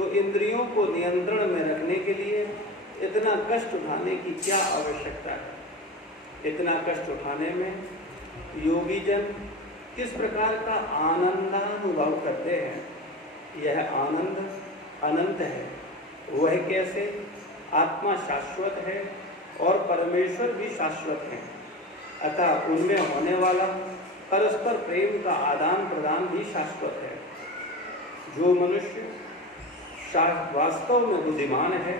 तो इंद्रियों को नियंत्रण में रखने के लिए इतना कष्ट उठाने की क्या आवश्यकता है। इतना कष्ट उठाने में योगी जन किस प्रकार का आनंदानुभव करते हैं, यह आनंद अनंत है। वह कैसे? आत्मा शाश्वत है और परमेश्वर भी शाश्वत है, अतः उनमें होने वाला परस्पर प्रेम का आदान प्रदान भी शाश्वत है। जो मनुष्य वास्तव में बुद्धिमान है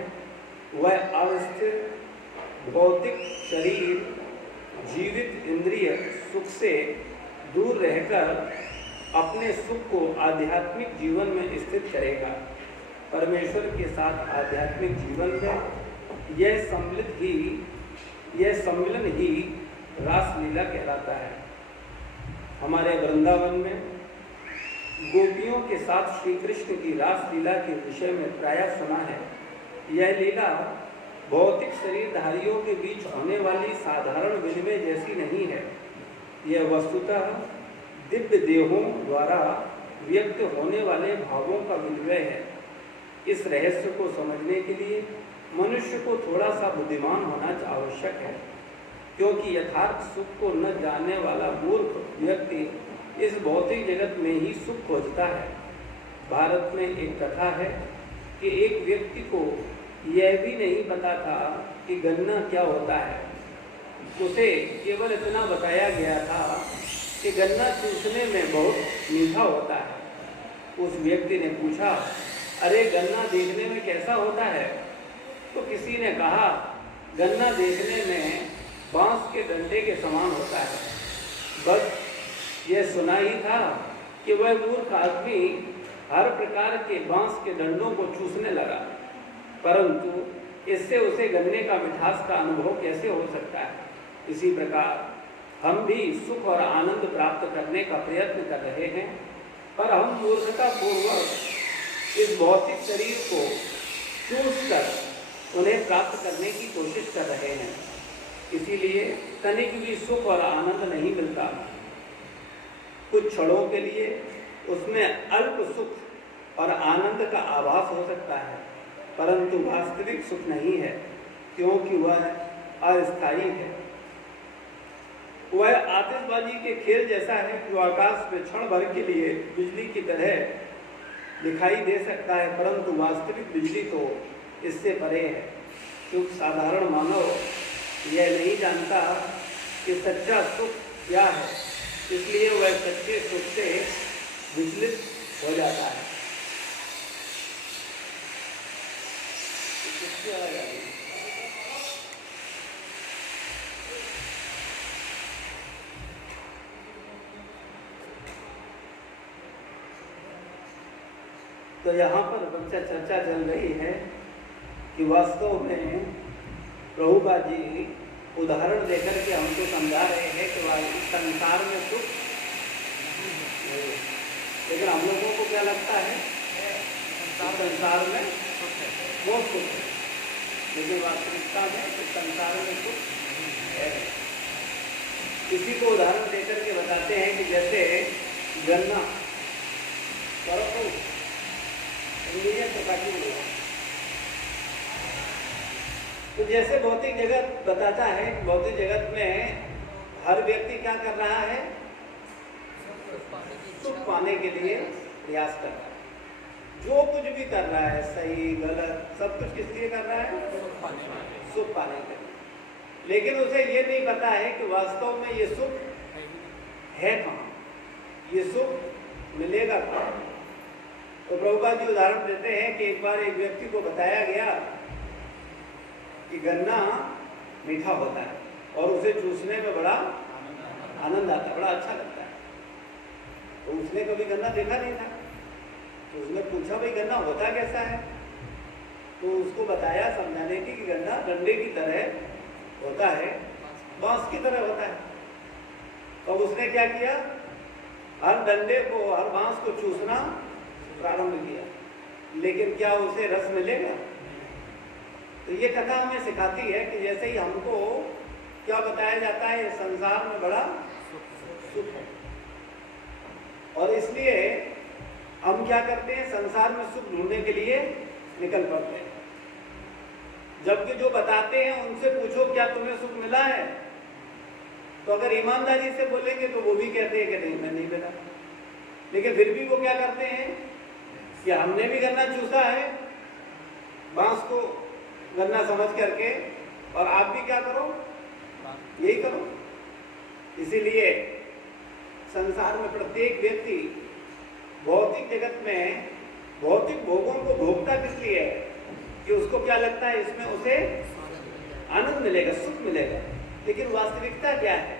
वह अवस्थित भौतिक शरीर जीवित इंद्रिय सुख से दूर रहकर अपने सुख को आध्यात्मिक जीवन में स्थित करेगा। परमेश्वर के साथ आध्यात्मिक जीवन में यह सम्मिलन ही रासलीला कहलाता है। हमारे वृंदावन में गोपियों के साथ श्री कृष्ण की रासलीला के विषय में प्रायः सुना है। यह लीला भौतिक शरीरधारियों के बीच होने वाली साधारण विनिमय जैसी नहीं है। यह वस्तुतः दिव्य देहों द्वारा व्यक्त होने वाले भावों का विनिमय है। इस रहस्य को समझने के लिए मनुष्य को थोड़ा सा बुद्धिमान होना आवश्यक है, क्योंकि यथार्थ सुख को न जानने वाला मूर्ख व्यक्ति इस भौतिक जगत में ही सुख खोजता है। भारत में एक कथा है कि एक व्यक्ति को यह भी नहीं पता था कि गन्ना क्या होता है। उसे केवल इतना बताया गया था कि गन्ना चूसने में बहुत मीठा होता है। उस व्यक्ति ने पूछा, अरे गन्ना देखने में कैसा होता है? तो किसी ने कहा, गन्ना देखने में बांस के डंडे के समान होता है। बस यह सुना ही था कि वह मूर्ख आदमी हर प्रकार के बांस के डंडों को चूसने लगा, परंतु इससे उसे गन्ने का मिठास का अनुभव कैसे हो सकता है। इसी प्रकार हम भी सुख और आनंद प्राप्त करने का प्रयत्न कर रहे हैं, पर हम मूर्खता पूर्वक इस भौतिक शरीर को चूसकर उन्हें प्राप्त करने की कोशिश कर रहे हैं। इसीलिए तनिक भी सुख और आनंद नहीं मिलता। कुछ क्षणों के लिए उसमें अल्प सुख और आनंद का आभास हो सकता है, परंतु वास्तविक सुख नहीं है, क्योंकि वह अस्थायी है। वह आतिशबाजी के खेल जैसा है जो आकाश में क्षण भर के लिए बिजली की तरह दिखाई दे सकता है, परंतु वास्तविक बिजली तो इससे परे है। क्योंकि साधारण मानव यह नहीं जानता कि सच्चा सुख क्या है, इसलिए वह सच्चे सुख से विचलित हो जाता है। तो यहाँ पर बच्चा चर्चा चल रही है कि वास्तव में प्रभुपाद जी उदाहरण देकर के हमको समझा रहे हैं कि संसार में सुख, लेकिन हम लोगों को क्या लगता है संसार में बहुत सुख है, लेकिन वास्तविकता में संसार में सुख है। इसी को उदाहरण देकर के बताते हैं कि जैसे गन्ना तो जैसे भौतिक जगत बताता है, भौतिक जगत में हर व्यक्ति क्या कर रहा है, सुख पाने के लिए प्रयास कर रहा है। जो कुछ भी कर रहा है, सही गलत सब कुछ किस लिए कर रहा है, सुख पाने के लिए। लेकिन उसे ये नहीं पता है कि वास्तव में ये सुख है कहाँ, ये सुख मिलेगा कहाँ। तो प्रभुपाद जी उदाहरण देते हैं कि एक बार एक व्यक्ति को बताया गया कि गन्ना मीठा होता है और उसे चूसने में बड़ा आनंद आता है, बड़ा अच्छा लगता है। तो उसने कभी गन्ना देखा नहीं था, तो उसने पूछा भाई गन्ना होता कैसा है। तो उसको बताया समझाने की कि गन्ना डंडे की तरह होता है, बांस की तरह होता है। तो उसने क्या किया, हर डंडे को हर बांस को चूसना प्रारंभ किया, लेकिन क्या उसे रस मिलेगा। तो ये कथा हमें सिखाती है कि जैसे ही हमको क्या बताया जाता है, संसार में बड़ा सुख है और इसलिए हम क्या करते हैं, संसार में सुख ढूंढने के लिए निकल पड़ते हैं। जबकि जो बताते हैं उनसे पूछो क्या तुम्हें सुख मिला है, तो अगर ईमानदारी से बोलेंगे तो वो भी कहते हैं कि नहीं, मैं नहीं मिला। लेकिन फिर भी वो क्या करते हैं कि हमने भी गन्ना चूसा है, बांस को गन्ना समझ करके, और आप भी क्या करो, यही करो। इसीलिए संसार में प्रत्येक व्यक्ति भौतिक जगत में भौतिक भोगों को भोगता किस लिए है कि उसको क्या लगता है इसमें उसे आनंद मिलेगा, सुख मिलेगा। लेकिन वास्तविकता क्या है,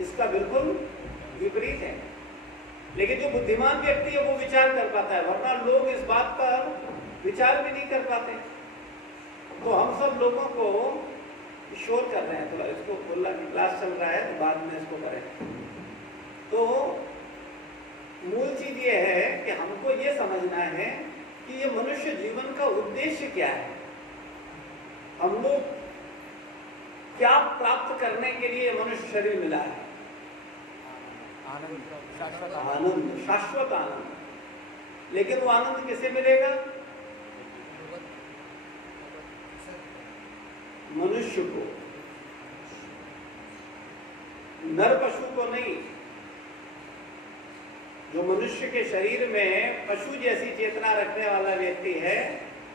इसका बिल्कुल विपरीत है। लेकिन जो बुद्धिमान व्यक्ति है वो विचार कर पाता है, वरना लोग इस बात पर विचार भी नहीं कर पाते। तो हम सब लोगों को शोर कर रहे हैं, थोड़ा इसको बोलना की क्लास चल रहा है तो बाद में इसको करें। तो मूल चीज ये है कि हमको ये समझना है कि ये मनुष्य जीवन का उद्देश्य क्या है, हम लोग क्या प्राप्त करने के लिए मनुष्य शरीर मिला है। आनंद, शाश्वत आनंद। लेकिन वो आनंद किसे मिलेगा, मनुष्य को, नर पशु को नहीं। जो मनुष्य के शरीर में पशु जैसी चेतना रखने वाला व्यक्ति है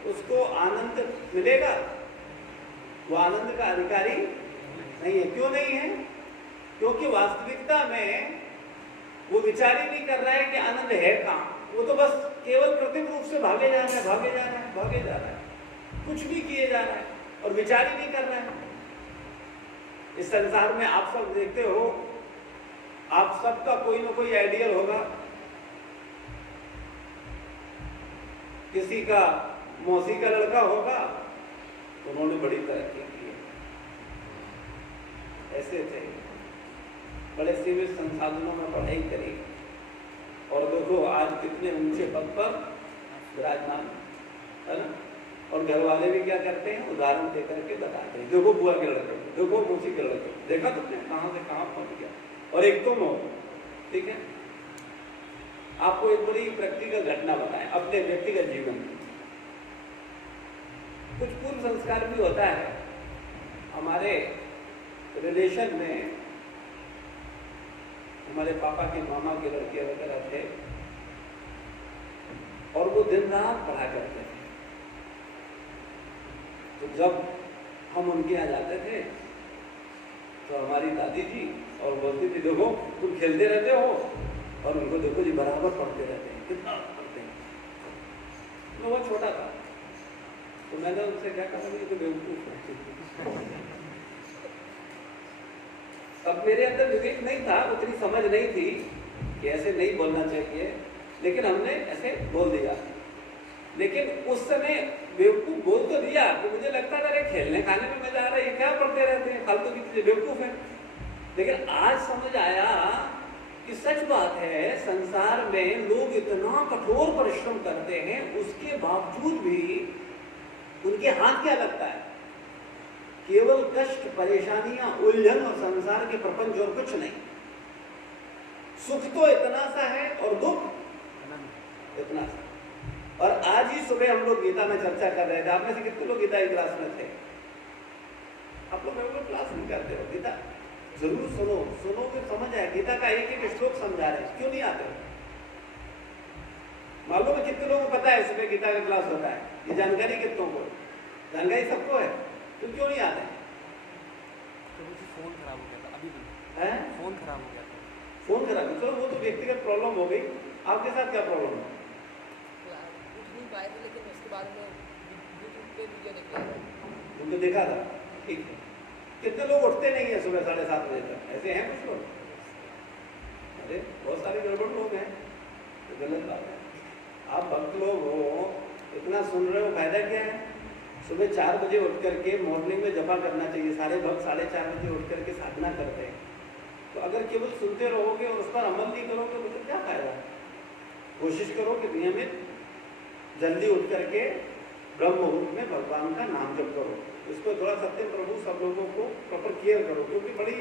उसको आनंद मिलेगा, वो आनंद का अधिकारी नहीं है। क्यों नहीं है, क्योंकि वास्तविकता में वो विचार ही नहीं कर रहा है कि आनंद है कहाँ। वो तो बस केवल कृत्रिम रूप से भागे जा रहा है, भागे जा रहा है, भागे जा रहा है, कुछ भी किए जा रहा है और विचार ही नहीं कर रहा है। इस संसार में आप सब देखते हो, आप सबका कोई ना कोई आइडियल होगा। किसी का मौसी का लड़का होगा, उन्होंने बड़ी तरक्की की, ऐसे थे, बड़े सीमित संसाधनों में पढ़ाई करी, और देखो आज कितने ऊंचे पद पर विराजमान है ना। और घर वाले भी क्या करते हैं, उदाहरण देकर के बताते हैं, देखो बुआ के लड़के, देखो मौसी के लड़के, देखा तुमने कहां से कहां पहुंच गया, और एक तुम हो। ठीक है, आपको एक बड़ी प्रैक्टिकल घटना बताएं अपने व्यक्तिगत जीवन में। कुछ पूर्व संस्कार भी होता है। हमारे रिलेशन में हमारे पापा के मामा के लड़के वगैरह थे, और वो दिन रात पढ़ा करते थे। तो जब हम उनके यहाँ जाते थे तो हमारी दादी जी और बोलती थी, देखो तुम खेलते रहते हो, और उनको देखो जी बराबर पढ़ते रहते हैं, कितना पढ़ते हैं। तो वो छोटा था, तो मैंने उनसे क्या कहा, तो बेवकूफ है। अब मेरे अंदर विवेक नहीं था, उतनी समझ नहीं थी कि ऐसे नहीं बोलना चाहिए, लेकिन हमने ऐसे बोल दिया। लेकिन उस समय बेवकूफ बोल तो दिया कि मुझे लगता था अरे खेलने खाने में मजा आ रहा है, ये क्या पढ़ते रहते हैं, फालतू की चीजें, बेवकूफ है। लेकिन आज समझ आया कि सच बात है, संसार में लोग इतना कठोर परिश्रम करते हैं, उसके बावजूद भी उनके हाथ क्या लगता है, केवल कष्ट, परेशानियां, उलझन और संसार के प्रपंच, और कुछ नहीं। सुख तो इतना सा है और दुख इतना सा। और आज ही सुबह हम लोग गीता में चर्चा कर रहे थे, आप में से कितने लोग गीता की क्लास में थे? आप लोग रेगुलर क्लास नहीं करते हो, गीता जरूर सुनो, सुनोगे समझ आए। गीता का एक एक श्लोक समझा रहे हैं, क्यों नहीं आते? मालूम है कितने लोगों को पता है सुबह गीता का क्लास होता है? ये जानकारी कितनों को? जानकारी सबको है, तो क्यों नहीं आते? फोन खराब हो गया था अभी भी। है फोन खराब हो गया था। फोन खराब, चलो वो तो व्यक्तिगत प्रॉब्लम हो गई। आपके साथ क्या प्रॉब्लम है? उठ नहीं पाए थे, लेकिन उसके बाद में यूट्यूब पे वीडियो देख लिया था। उनको देखा था, ठीक है। कितने लोग उठते नहीं है सुबह 7:30 बजे तक? ऐसे हैं कुछ लोग? अरे बहुत सारे गड़बड़ लोग हैं, तो गलत बात है। आप भक्त लोग हो, इतना सुन रहे हो, फायदा क्या है? सुबह 4 बजे उठ करके मॉर्निंग में जपा करना चाहिए। सारे भक्त 4:30 बजे उठ करके साधना करते हैं। तो अगर केवल सुनते रहोगे और उस पर अमल नहीं करोगे तो क्या फायदा? कोशिश करो कि नियमित जल्दी उठ करके ब्रह्म मुहूर्त में भगवान का नाम जप करो। इसको थोड़ा सत्य प्रभु सब लोगों को प्रॉपर केयर करो, क्योंकि बड़ी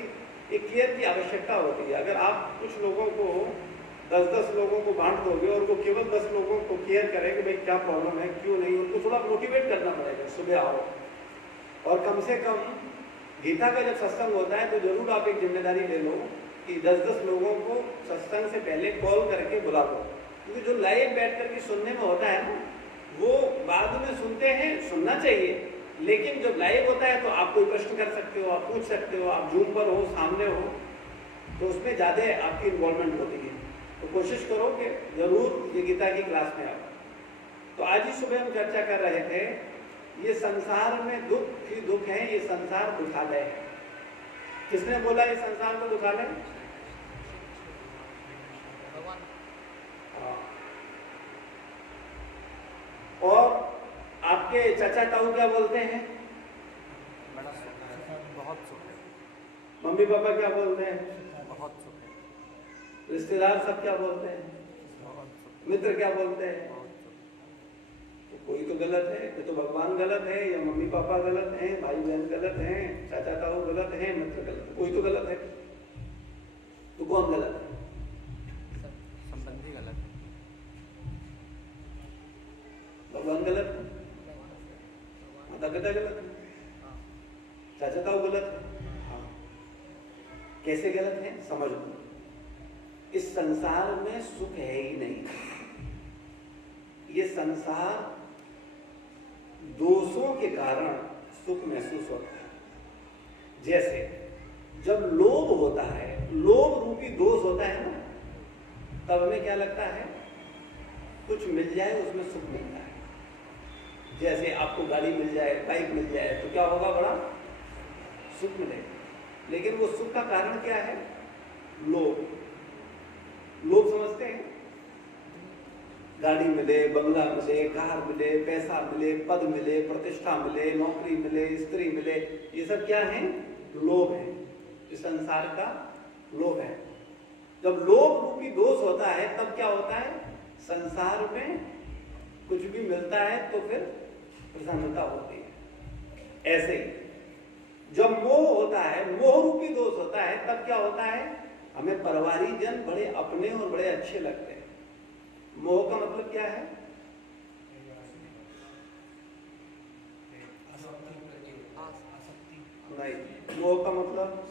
एक केयर की आवश्यकता होती है। अगर आप कुछ लोगों को 10-10 लोगों को बांट दोगे और वो केवल 10 लोगों को केयर करें कि भाई क्या प्रॉब्लम है, क्यों नहीं, उनको थोड़ा मोटिवेट करना पड़ेगा, सुबह आओ। और कम से कम गीता का जब सत्संग होता है तो जरूर आप एक जिम्मेदारी ले लो कि 10-10 लोगों को सत्संग से पहले कॉल करके बुला लो, क्योंकि जो लाइव बैठ करके सुनने में होता है ना, वो बाद में सुनते हैं, सुनना चाहिए, लेकिन जब लाइव होता है तो आप कोई प्रश्न कर सकते हो, आप पूछ सकते हो, आप जूम पर हो, सामने हो, तो उसमें ज़्यादा आपकी इन्वॉल्वमेंट होती है। तो कोशिश करो कि जरूर ये गीता की क्लास में आओ। तो आज ही सुबह हम चर्चा कर रहे थे, ये संसार में दुख ही दुख है, ये संसार दुखालय है। किसने बोला ये संसार को दुखालय? भगवान। और आपके चाचा ताऊ क्या बोलते हैं? बड़ा सुख है, बहुत सुख है। मम्मी पापा क्या बोलते हैं? बहुत सुख है। रिश्तेदार सब क्या बोलते हैं? बहुत सुख, मित्र क्या बोलते हैं? बहुत सुख। तो कोई तो गलत है, तो भगवान गलत है, या मम्मी पापा गलत हैं, भाई बहन गलत हैं, चाचा ताऊ गलत हैं, मित्र गलत है, कोई तो गलत है। तो कौन गलत है? संबंधी गलत है। भगवान गलत है, माता पिता गलत है, चाचा ताऊ गलत है। हाँ, कैसे गलत है समझ लो। इस संसार में सुख है ही नहीं। ये संसार दोषों के कारण सुख महसूस होता है। जैसे जब लोभ होता है, लोभ रूपी दोष होता है ना, तब हमें क्या लगता है? कुछ मिल जाए उसमें सुख मिलता है। जैसे आपको गाड़ी मिल जाए, बाइक मिल जाए, तो क्या होगा? बड़ा सुख मिलेगा। लेकिन वो सुख का कारण क्या है? लोभ। लोग समझते हैं गाड़ी मिले, बंगला मिले, कार मिले, पैसा मिले, पद मिले, प्रतिष्ठा मिले, नौकरी मिले, स्त्री मिले, ये सब क्या है? लोभ है। इस संसार का लोभ है। जब लोभ रूपी दोष होता है तब क्या होता है? संसार में कुछ भी मिलता है तो फिर प्रसन्नता होती है। ऐसे ही जब मोह होता है, मोह रूपी दोष होता है, तब क्या होता है? हमें परिवारिक जन बड़े अपने और बड़े अच्छे लगते हैं। मोह का मतलब क्या है? नहीं, मोह का मतलब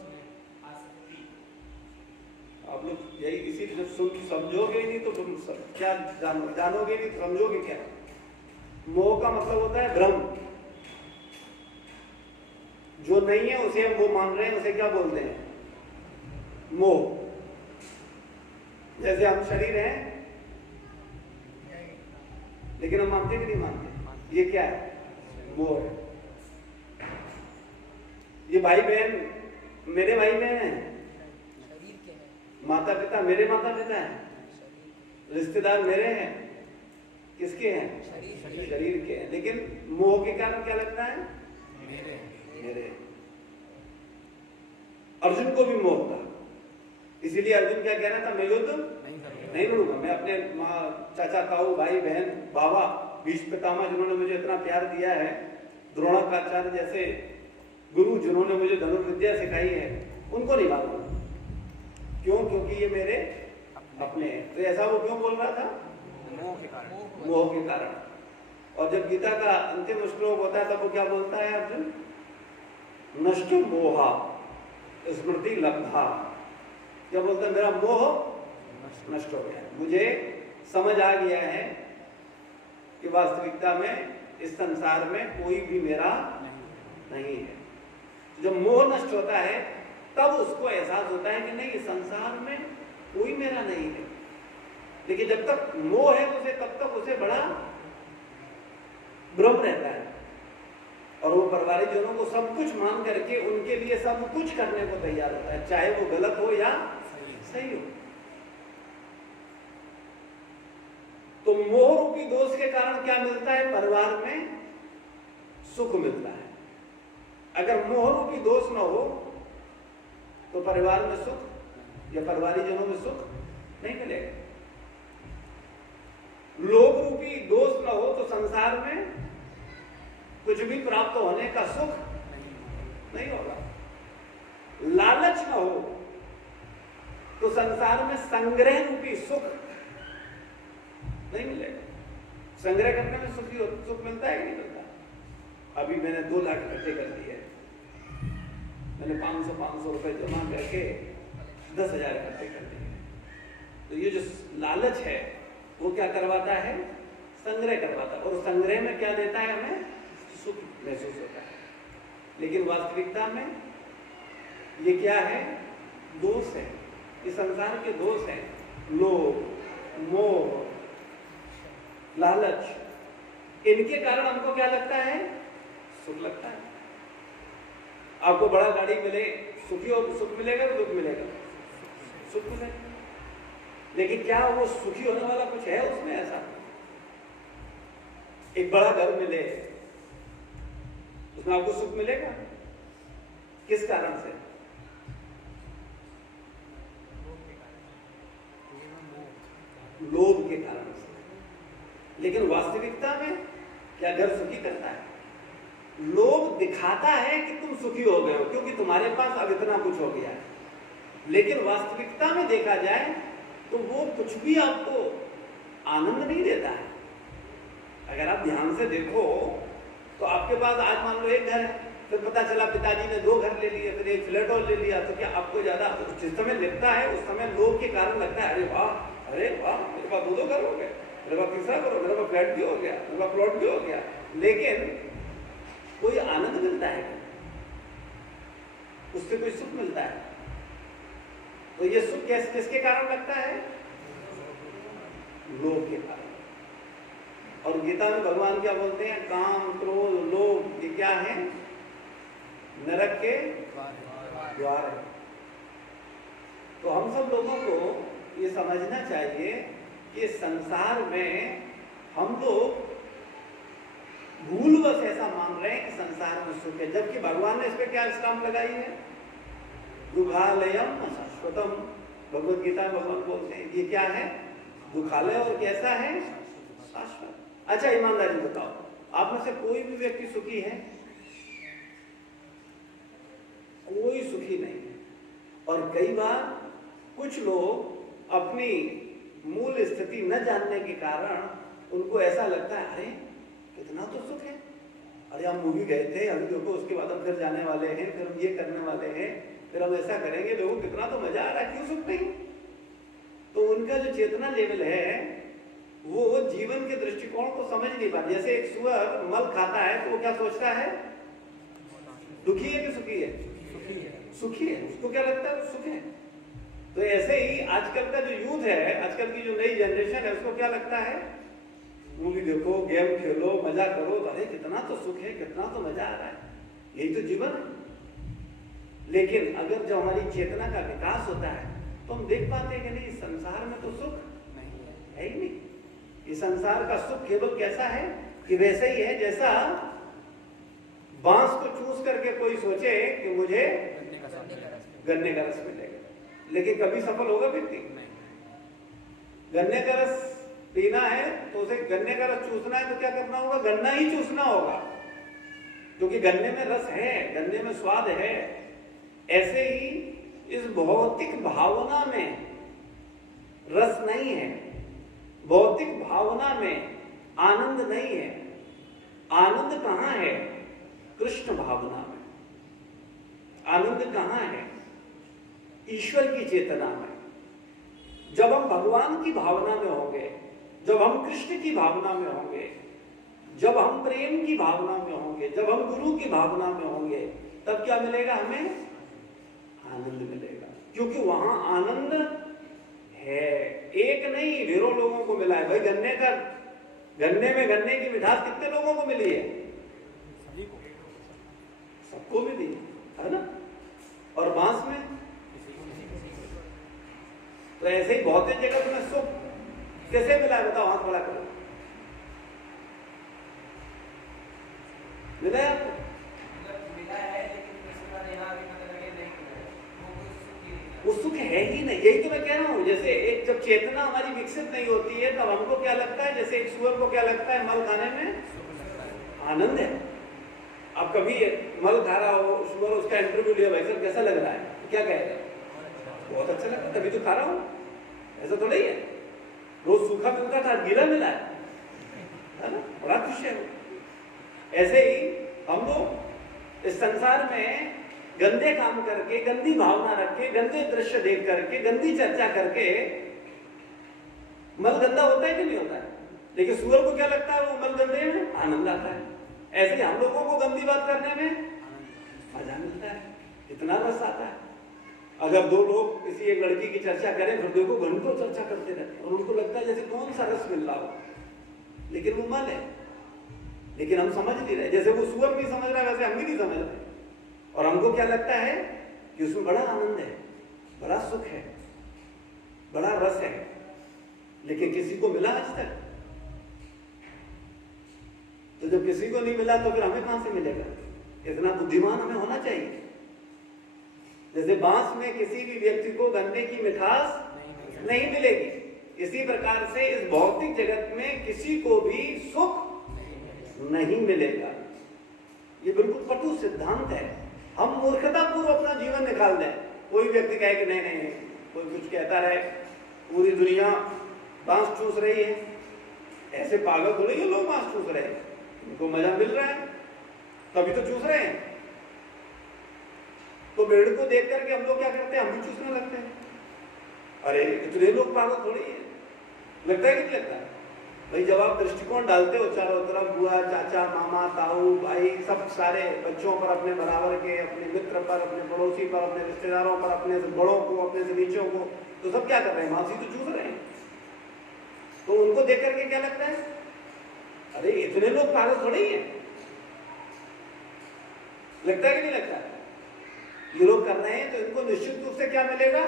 आप लोग यही इसी जब समझोगे नहीं तो तुम क्या जानोगे नहीं तो समझोगे क्या? मोह का मतलब होता है भ्रम। जो नहीं है उसे हम वो मान रहे हैं, उसे क्या बोलते हैं? मोह। जैसे हम शरीर हैं लेकिन हम मानते कि नहीं मानते? ये क्या है? मोह है। ये भाई बहन मेरे भाई बहन हैं, शरीर के हैं, माता पिता मेरे माता पिता हैं, शरीर, रिश्तेदार मेरे हैं, किसके हैं? शरीर, शरीर के हैं। लेकिन मोह के कारण क्या लगता है? मेरे। अर्जुन को भी मोह था, इसीलिए अर्जुन क्या कह रहा था? मैं युद्ध नहीं लड़ूंगा, मैं अपने माँ, चाचा ताऊ, भाई बहन, बाबा, भीष्म पितामह जिन्होंने मुझे इतना प्यार दिया है, द्रोणाचार्य जैसे गुरु जिन्होंने मुझे धनुर्विद्या सिखाई है, उनको नहीं मारूंगा। क्यों? क्योंकि ये मेरे अपने हैं। तो ऐसा वो क्यों बोल रहा था? मोह के कारण। मोह के कारण। और जब गीता का अंतिम श्लोक होता है तब वो क्या बोलता है अर्जुन? नष्ट मोहा स्मृति लब्धा। क्या बोलता है? मेरा मोह नष्ट हो गया, मुझे समझ आ गया है कि वास्तविकता में इस संसार में कोई भी मेरा नहीं है। जब मोह नष्ट होता है तब उसको एहसास होता है कि नहीं, इस संसार में कोई मेरा नहीं है। लेकिन जब तक मोह है उसे, तब तक उसे बड़ा भ्रम रहता है और वो परिवारिक जनों को सब कुछ मान करके उनके लिए सब कुछ करने को तैयार होता है, चाहे वो गलत हो या सही हो। तो मोह रूपी दोष के कारण क्या मिलता है? परिवार में सुख मिलता है। अगर मोह रूपी दोष न हो तो परिवार में सुख या परिवारिक जनों में सुख नहीं मिलेगा। लोभ रूपी दोष न हो तो संसार में कुछ भी प्राप्त होने का सुख नहीं होगा। लालच न हो तो तो संसार में संग्रह रूपी सुख नहीं मिलेगा। संग्रह करने में सुख मिलता है कि नहीं मिलता? अभी मैंने 2 लाख इकट्ठे कर दिए, मैंने 500 रुपए जमा करके 10,000 इकट्ठे कर दिए। तो ये जो लालच है वो क्या करवाता है? संग्रह करवाता है। और संग्रह में क्या देता है? हमें सुख महसूस होता है। लेकिन वास्तविकता में ये क्या है? दोष है। ये संसार के दोष हैं। लोभ, मोह, लालच, इनके कारण हमको क्या लगता है? सुख लगता है। आपको बड़ा गाड़ी मिले, सुखी हो, सुख मिलेगा कि दुख मिलेगा? सुख मिलेगा। लेकिन क्या वो सुखी होने वाला कुछ है उसमें? ऐसा एक बड़ा घर मिले, उसमें आपको सुख मिलेगा? किस कारण से? लोभ के कारण से। लेकिन वास्तविकता में क्या घर सुखी करता है? लोभ दिखाता है कि तुम सुखी हो गए हो क्योंकि तुम्हारे पास अब इतना कुछ हो गया है। लेकिन वास्तविकता में देखा जाए तो वो कुछ भी आपको आनंद नहीं देता है। अगर आप ध्यान से देखो तो आपके पास आज मान लो एक घर है, फिर पता चला पिताजी ने 2 घर ले लिए, फिर एक फ्लैट और ले लिया, तो क्या आपको ज्यादा जिस समय लगता है उस समय लोभ के कारण लगता है अरे वाह मेरे पास 2 घर हो गए, मेरे पास तीसरा घर हो, मेरे पास फ्लैट भी हो गया, मेरे पास प्लॉट भी हो गया। लेकिन कोई आनंद मिलता है? उससे कोई सुख मिलता है? तो ये सुख किसके कारण लगता है? लोभ के कारण। और गीता में भगवान क्या बोलते हैं? काम, क्रोध, लोभ ये क्या है? नरक के द्वार है। तो हम सब लोगों को ये समझना चाहिए कि संसार में हम लोग भूलवश ऐसा मान रहे हैं कि संसार में सुख है, जबकि भगवान ने इस पे क्या स्टाम्प लगाई है? दुखालयम शाश्वतम। भगवत गीता में भगवान बोलते हैं ये क्या है? दुखालय। और कैसा है? शाश्वत। अच्छा ईमानदारी बताओ, आप में से कोई भी व्यक्ति सुखी है? कोई सुखी नहीं है। और कई बार कुछ लोग अपनी मूल स्थिति न जानने के कारण उनको ऐसा लगता है अरे कितना तो सुख है, अरे हम मूवी गए थे, अभी देखो उसके बाद हम फिर जाने वाले हैं, फिर हम ये करने वाले हैं, फिर हम ऐसा करेंगे, देखो कितना तो मजा आ रहा है, क्यों सुख नहीं? तो उनका जो चेतना लेवल है वो जीवन के दृष्टिकोण को समझ नहीं पाता। जैसे एक सुअर मल खाता है तो वो क्या सोचता है? दुखी है कि सुखी है? सुखी है। उसको क्या लगता है? सुख है। तो ऐसे ही आजकल का जो यूथ है, आजकल की जो नई जनरेशन है, उसको क्या लगता है? मूवी देखो, गेम खेलो, मजा करो, अरे कितना तो सुख है, कितना तो मजा आ रहा है, यही तो जीवन है। लेकिन अगर जो हमारी चेतना का विकास होता है तो हम देख पाते हैं कि नहीं, संसार में तो सुख नहीं है ही नहीं। ये संसार का सुख केवल कैसा है कि वैसे ही है जैसा बांस को चूस करके कोई सोचे कि मुझे गन्ने का रस मिलेगा, लेकिन कभी सफल होगा व्यक्ति? गन्ने का रस पीना है तो उसे गन्ने का रस चूसना है तो क्या करना होगा? गन्ना ही चूसना होगा, क्योंकि गन्ने में रस है, गन्ने में स्वाद है। ऐसे ही इस भौतिक भावना में रस नहीं है, भौतिक भावना में आनंद नहीं है। आनंद कहां है? कृष्ण भावना में। आनंद कहां है? ईश्वर की चेतना में। जब हम भगवान की भावना में होंगे, जब हम कृष्ण की भावना में होंगे, जब हम प्रेम की भावना में होंगे, जब हम गुरु की भावना में होंगे, तब क्या मिलेगा हमें? आनंद मिलेगा, क्योंकि वहां आनंद है। एक नहीं, ढेरों लोगों को मिला है भाई। गन्ने में गन्ने की मिठास कितने लोगों को मिली है? सबको मिली है ना। और बांस में तो ऐसे ही भौतिक जगत में सुख कैसे मिला है? बताओ, हाथ बड़ा करो। मिला है आपको? वो सुख है ही नहीं। यही तो मैं कह रहा हूं, जैसे एक जब चेतना हमारी विकसित नहीं होती है तब हमको क्या लगता है? जैसे एक सुअर को क्या लगता है? मल खाने में आनंद है। अब कभी मल खा रहा हो सुअर, उसका इंटरव्यू लिया, भाई साहब कैसा लग रहा है, क्या कहेगा? बहुत अच्छा लगता, तभी तो खा रहा हूँ, ऐसा थोड़ा ही है। रोज सूखा मिलता था, गीला मिला है ना, बड़ा खुश है वो। ऐसे ही हम लोग इस संसार में गंदे काम करके, गंदी भावना रख के, गंदे दृश्य देख करके, गंदी चर्चा करके, मल गंदा होता है कि नहीं होता है? लेकिन सूअर को क्या लगता है, वो मल गंदे में आनंद आता है। ऐसे ही हम लोगों को गंदी बात करने में मजा मिलता है, इतना रस आता है। अगर दो लोग किसी एक लड़की की चर्चा करें, फिर देखो घंटों चर्चा करते रहते हैं और उनको लगता है जैसे कौन सा रस मिल रहा हो, लेकिन वो मल है। लेकिन हम समझ नहीं रहे, जैसे वो सूअर नहीं समझ रहा है वैसे हम भी नहीं समझ रहे। और हमको क्या लगता है कि उसमें बड़ा आनंद है, बड़ा सुख है, बड़ा रस है, लेकिन किसी को मिला आज तक? तो जब किसी को नहीं मिला तो फिर हमें कहां से मिलेगा? इतना बुद्धिमान हमें होना चाहिए। जैसे बांस में किसी भी व्यक्ति को गन्ने की मिठास नहीं मिलेगी, इसी प्रकार से इस भौतिक जगत में किसी को भी सुख नहीं मिलेगा। ये बिल्कुल कटु सिद्धांत है। हम मूर्खतापूर्वक अपना जीवन निकाल दें। कोई व्यक्ति कहे कि नहीं नहीं, कोई कुछ कहता रहे, पूरी दुनिया बांस चूस रही है, ऐसे पागल थोड़े ये लोग बांस चूस रहे हैं, उनको मजा मिल रहा है तभी तो चूस रहे हैं। तो पेड़ को देख करके हम लोग क्या करते हैं, हम भी चूसने लगते हैं। अरे इतने लोग पागल थोड़ी है, लगता है कि नहीं लगता है? भाई जब आप दृष्टिकोण डालते हो चारों तरफ, बुआ, चाचा, मामा, ताऊ, भाई, सब सारे बच्चों पर, अपने बराबर के, अपने मित्र पर, अपने पड़ोसी पर, अपने रिश्तेदारों पर, अपने से बड़ों को, अपने से नीचों को, तो सब क्या कर रहे हैं, मांसी तो चूस रहे हैं। तो उनको देख करके क्या लगता है, अरे इतने लोग पागल थोड़े ही है, लगता है कि नहीं लगता? ये लोग कर रहे हैं तो इनको निश्चित रूप से क्या मिलेगा,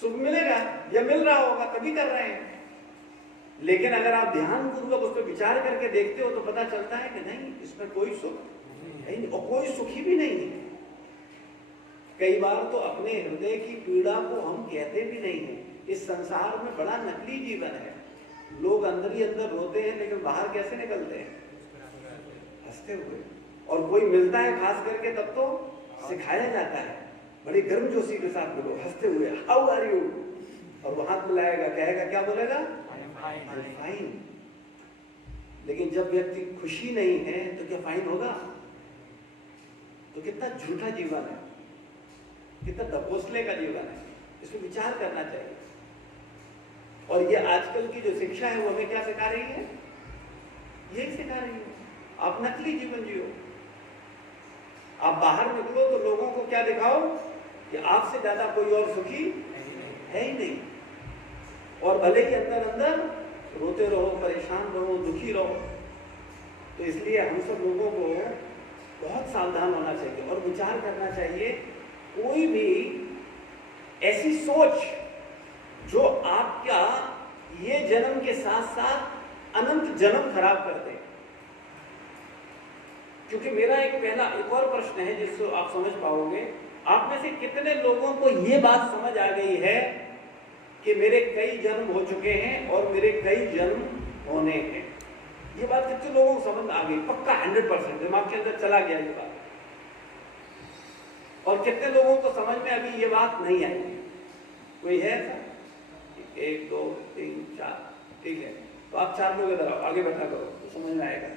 सुख मिलेगा, या मिल रहा होगा तभी कर रहे हैं। लेकिन अगर आप ध्यान पूर्वक उस पर विचार करके देखते हो तो पता चलता है कि नहीं, इसमें कोई सुख है नहीं और कोई सुखी भी नहीं है। कई बार तो अपने हृदय की पीड़ा को हम कहते भी नहीं है। इस संसार में बड़ा नकली जीवन है। लोग अंदर ही अंदर रोते हैं लेकिन बाहर कैसे निकलते हैं, हंसते हुए। और कोई मिलता है खास करके तब तो सिखाया जाता है, बड़ी गर्मजोशी के साथ बोलो, हंसते हुए, हाउ आर यू, और वो हाथ मिलाएगा, कहेगा, क्या बोलेगा, फाइन। लेकिन जब व्यक्ति खुशी नहीं है तो क्या फाइन होगा? तो कितना झूठा जीवन है, कितना दबोचले का जीवन है। इसमें विचार करना चाहिए। और ये आजकल की जो शिक्षा है वो हमें क्या सिखा रही है, यही सिखा रही है, आप नकली जीवन जियो। आप बाहर निकलो तो लोगों को क्या दिखाओ कि आपसे ज्यादा कोई और सुखी है ही नहीं, और भले ही अंदर अंदर रोते रहो, परेशान रहो, दुखी रहो। तो इसलिए हम सब लोगों को बहुत सावधान होना चाहिए और विचार करना चाहिए। कोई भी ऐसी सोच जो आपका ये जन्म के साथ साथ अनंत जन्म खराब कर दे। क्योंकि मेरा एक और प्रश्न है जिससे आप समझ पाओगे, आप में से कितने लोगों को ये बात समझ आ गई है कि मेरे कई जन्म हो चुके हैं और मेरे कई जन्म होने हैं? ये बात कितने लोगों को समझ आ गई? पक्का 100% दिमाग के अंदर चला गया ये बात। और कितने लोगों को समझ में अभी ये बात नहीं आई? कोई है ऐसा? 1 2 3 4, ठीक है। तो आप 4 लोग इधर आओ, आगे बैठा करो तो समझ में आएगा।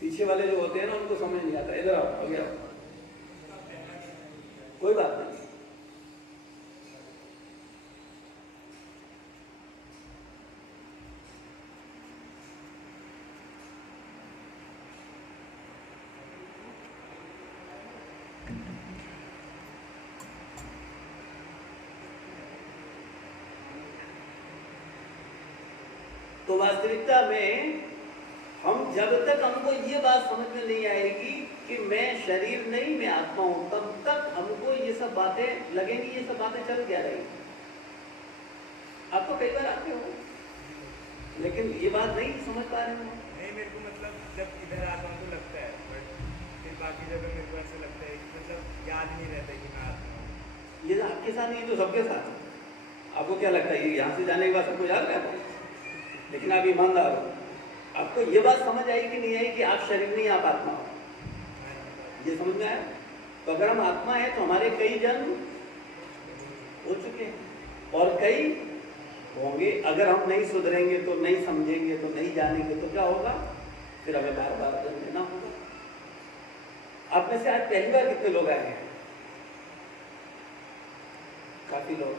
पीछे वाले जो होते हैं ना उनको समझ नहीं आता, इधर आओ, आगे आओ, कोई बात नहीं। तो वास्तविकता में हम जब तक हमको ये बात समझ में नहीं आएगी कि मैं शरीर नहीं, मैं आत्मा हूं, तब तक हमको ये सब बातें लगेंगी, ये सब बातें चल क्या रही। आप तो कई बार आते हो लेकिन ये बात नहीं समझ पा रहे हो। नहीं, मेरे को मतलब जब इधर आता हूँ तो लगता है, बट फिर बाकी जगह मेरे को ऐसा लगता है कि मतलब याद नहीं रहता कि मैं आत्मा हूँ। ये आपके साथ नहीं तो सबके साथ है। आपको क्या लगता है यहाँ से जाने के बाद सबको याद रहता है? लेकिन आप ईमानदार हो, आपको ये बात समझ आई कि नहीं आई कि आप शरीर नहीं, आप आत्मा हो? ये समझ में आया? तो अगर हम आत्मा है तो हमारे कई जन्म हो चुके हैं और कई होंगे। अगर हम नहीं सुधरेंगे तो, नहीं समझेंगे तो, नहीं जानेंगे तो क्या होगा, फिर हमें बार बार जन्म लेना होगा। आप में से आज पहली बार कितने लोग आए हैं? काफी लोग।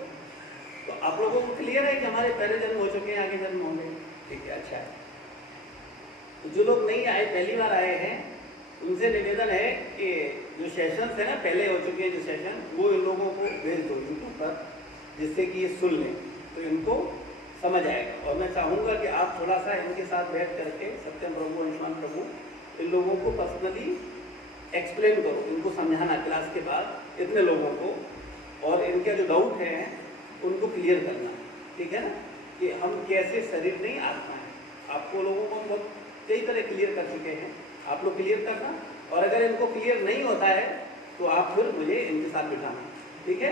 तो आप लोगों को क्लियर है कि हमारे पहले जन्म हो चुके हैं, आगे जन्म होंगे। ठीक है, अच्छा है। तो जो लोग नहीं आए, पहली बार आए हैं, उनसे निवेदन है कि जो सेशंस है ना, पहले हो चुके हैं जो सेशन, वो इन लोगों को भेज दो यूट्यूब पर, जिससे कि ये सुन लें तो इनको समझ आएगा। और मैं चाहूँगा कि आप थोड़ा सा इनके साथ बैठ करके, सत्यम प्रभु, अंशुमान प्रभु, इन लोगों को पर्सनली एक्सप्लेन करो, इनको समझाना क्लास के बाद इतने लोगों को, और इनके जो डाउट है उनको क्लियर करना। ठीक है ना, कि हम कैसे शरीर नहीं, आत्मा है। आपको लोगों को बहुत कई तरह क्लियर कर चुके हैं, आप लोग क्लियर करना। और अगर इनको क्लियर नहीं होता है तो आप फिर मुझे इनके साथ बिठाना। ठीक है।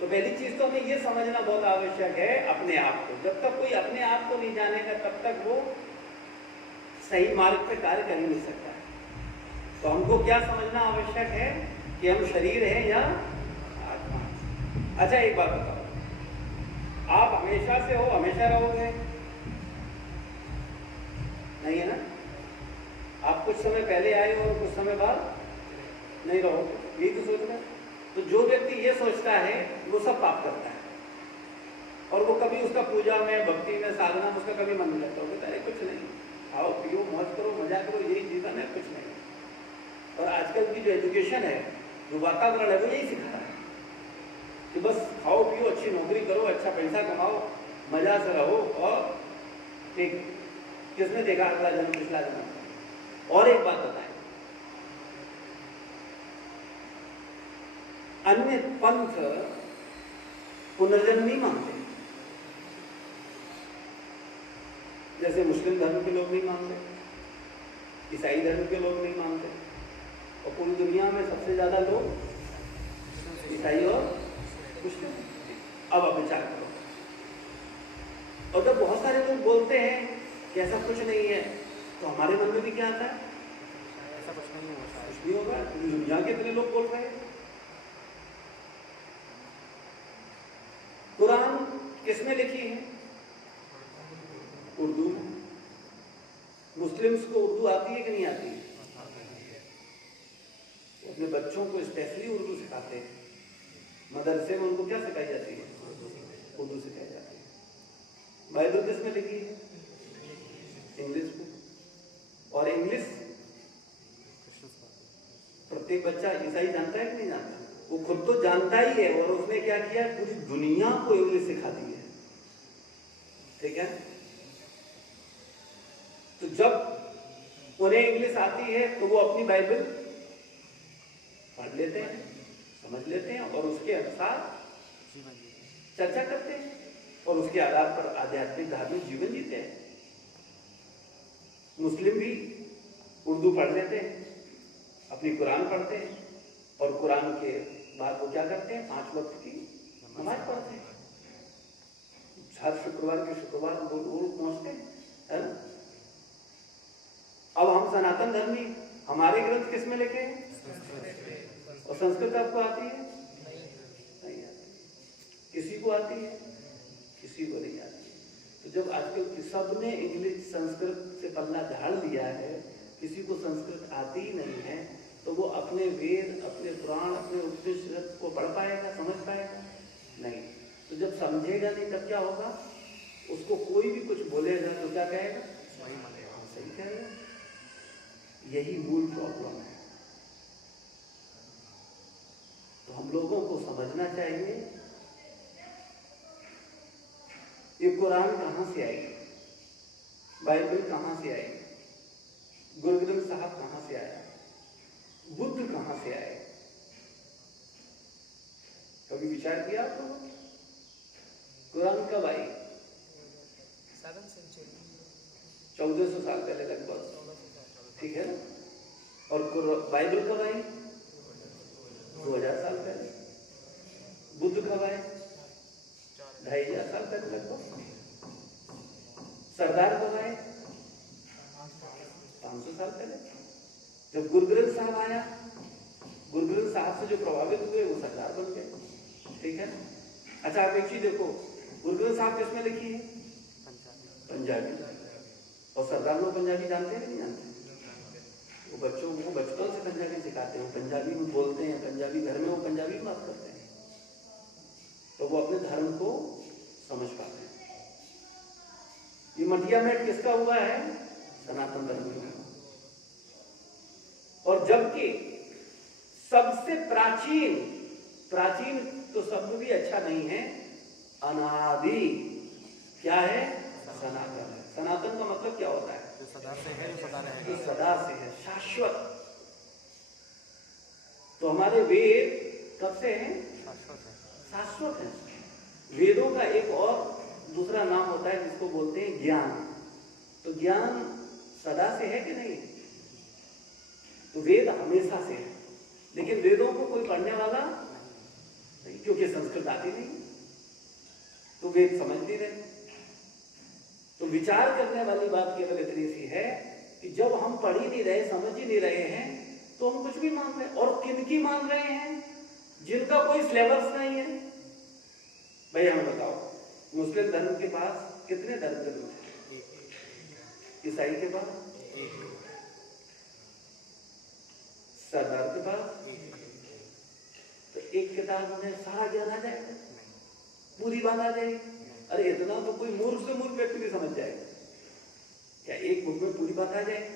तो पहली चीज तो हमें ये समझना बहुत आवश्यक है अपने आप को। जब तक कोई अपने आप को नहीं जानेगा तब तक वो सही मार्ग पे कार्य कर ही नहीं सकता है। तो हमको क्या समझना आवश्यक है कि हम शरीर है या आत्मा। अच्छा, एक बात बताओ, आप हमेशा से हो, हमेशा रहोगे? नहीं है ना। आप कुछ समय पहले आए और कुछ समय बाद नहीं रहोगे, यही तो सोच रहे। तो जो व्यक्ति ये सोचता है वो सब पाप करता है, और वो कभी उसका पूजा में, भक्ति में, साधना में उसका कभी मन नहीं लगता। वो कहता है कुछ नहीं, खाओ पियो, मौज करो, मजा करो, यही जीवन है, कुछ नहीं। और आजकल की जो एजुकेशन है, जो वातावरण है, वो यही सिखा रहा है कि बस खाओ पियो, अच्छी नौकरी करो, अच्छा पैसा कमाओ, मजा से रहो। और ठीक, किसने देखा अगला जन्म, पिछला जन्म? और एक बात बताएं, अन्य पंथ पुनर्जन्म नहीं मानते। जैसे मुस्लिम धर्म के लोग नहीं मानते, ईसाई धर्म के लोग नहीं मानते, और पूरी दुनिया में सबसे ज्यादा लोग ईसाई और मुस्लिम। अब आप विचार करो, और जब बहुत सारे लोग बोलते हैं कि ऐसा कुछ नहीं है, तो हमारे मन में भी क्या आता है, ऐसा कुछ नहीं होगा, कुछ नहीं होगा। दुनिया के इतने लोग बोल रहे हैं। कुरान किसमें लिखी है? उर्दू में। मुस्लिम्स को उर्दू आती है कि नहीं आती है? अपने बच्चों को स्पेशली उर्दू सिखाते हैं। मदरसे में उनको क्या सिखाई जाती है? उर्दू सिखाई जाती है। बाइबल किसमें लिखी है? इंग्लिश में। और इंग्लिश प्रत्येक बच्चा ईसाई जानता है कि नहीं जानता? वो खुद तो जानता ही है, और उसने क्या किया, पूरी दुनिया को इंग्लिश सिखा दी है। ठीक है। तो जब उन्हें इंग्लिश आती है तो वो अपनी बाइबल पढ़ लेते हैं, समझ लेते हैं, और उसके अनुसार चर्चा करते हैं, और उसके आधार पर आध्यात्मिक धार्मिक जीवन जीते हैं। मुस्लिम भी उर्दू पढ़ लेते हैं, अपनी कुरान पढ़ते हैं, और कुरान के बाद वो क्या करते हैं, 5 वक्त की नमाज पढ़ते हैं। हर शुक्रवार के शुक्रवार वो पहुंचते हैं। अब हम सनातन धर्मी, हमारे ग्रंथ किस में लिखे हैं? और संस्कृत आपको आती है? नहीं आती। किसी को आती है, किसी को नहीं आती। तो जब आजकल सबने इंग्लिश संस्कृत से पल्ला झाड़ लिया है, किसी को संस्कृत आती ही नहीं है, तो वो अपने वेद, अपने पुराण, अपने उपनिषद को पढ़ पाएगा, समझ पाएगा? नहीं। तो जब समझेगा नहीं तब क्या होगा, उसको कोई भी कुछ बोलेगा तो क्या कहेगा? सही कहेगा। यही मूल प्रॉब्लम है। तो हम लोगों को समझना चाहिए ये कुरान कहां से आई, बाइबल कहां से आई, गुरु ग्रंथ साहब कहां से आया, बुद्ध कहां से आए? कभी विचार किया आप लोगों? कुरान कब आई? 7th century, 1400 साल पहले लगभग। ठीक है ना। और बाइबल कब आई? 2000 साल पहले। बुद्ध कब आए? 2500 साल पहले लगभग। सरदार कब आए? 500 साल पहले। जब गुरु ग्रंथ साहब आया, गुरु ग्रंथ साहब से जो प्रभावित हुए वो सरदार बन गए। ठीक है। अच्छा आप एक चीज देखो, गुरु ग्रंथ साहब किसमें लिखी है? पंजाबी। और सरदार लोग पंजाबी जानते हैं कि नहीं जानते? वो बच्चों को बचपन से पंजाबी सिखाते हैं, पंजाबी में बोलते हैं, पंजाबी घर में वो पंजाबी में बात करते हैं, तो वो अपने धर्म को समझ पाते हैं। ये मटिया मेट किसका हुआ है? सनातन धर्म का। और जबकि सबसे प्राचीन, प्राचीन तो शब्द भी अच्छा नहीं है, अनादि क्या है? सनातन है। सनातन का मतलब क्या होता है? जो सदा से है, जो सदा रहेगा। जो सदा से है, शाश्वत। तो हमारे वेद कब से हैं? शाश्वत है। वेदों का एक और दूसरा नाम होता है जिसको बोलते हैं ज्ञान। तो ज्ञान सदा से है कि नहीं? तो वेद हमेशा से है, लेकिन वेदों को कोई पढ़ने वाला नहीं, क्योंकि संस्कृत आती नहीं, तो वेद समझ नहीं रहे। तो विचार करने वाली बात केवल इतनी सी है कि जब हम पढ़ ही नहीं रहे, समझ ही नहीं रहे हैं, तो हम कुछ भी मान रहे हैं। और किनकी मान रहे हैं? जिनका कोई सिलेबस नहीं है। भाई हमें बताओ, मुस्लिम धर्म के पास कितने धर्म के लोग हैं? ईसाई के पास, सरदार के पास, तो एक किताब में सारा ज्ञान आ जाएगा, पूरी बात आ जाएगी। अरे इतना तो कोई मूर्ख से मूर्ख व्यक्ति भी समझ जाएगा। क्या एक बुक में पूरी बात आ जाएगी?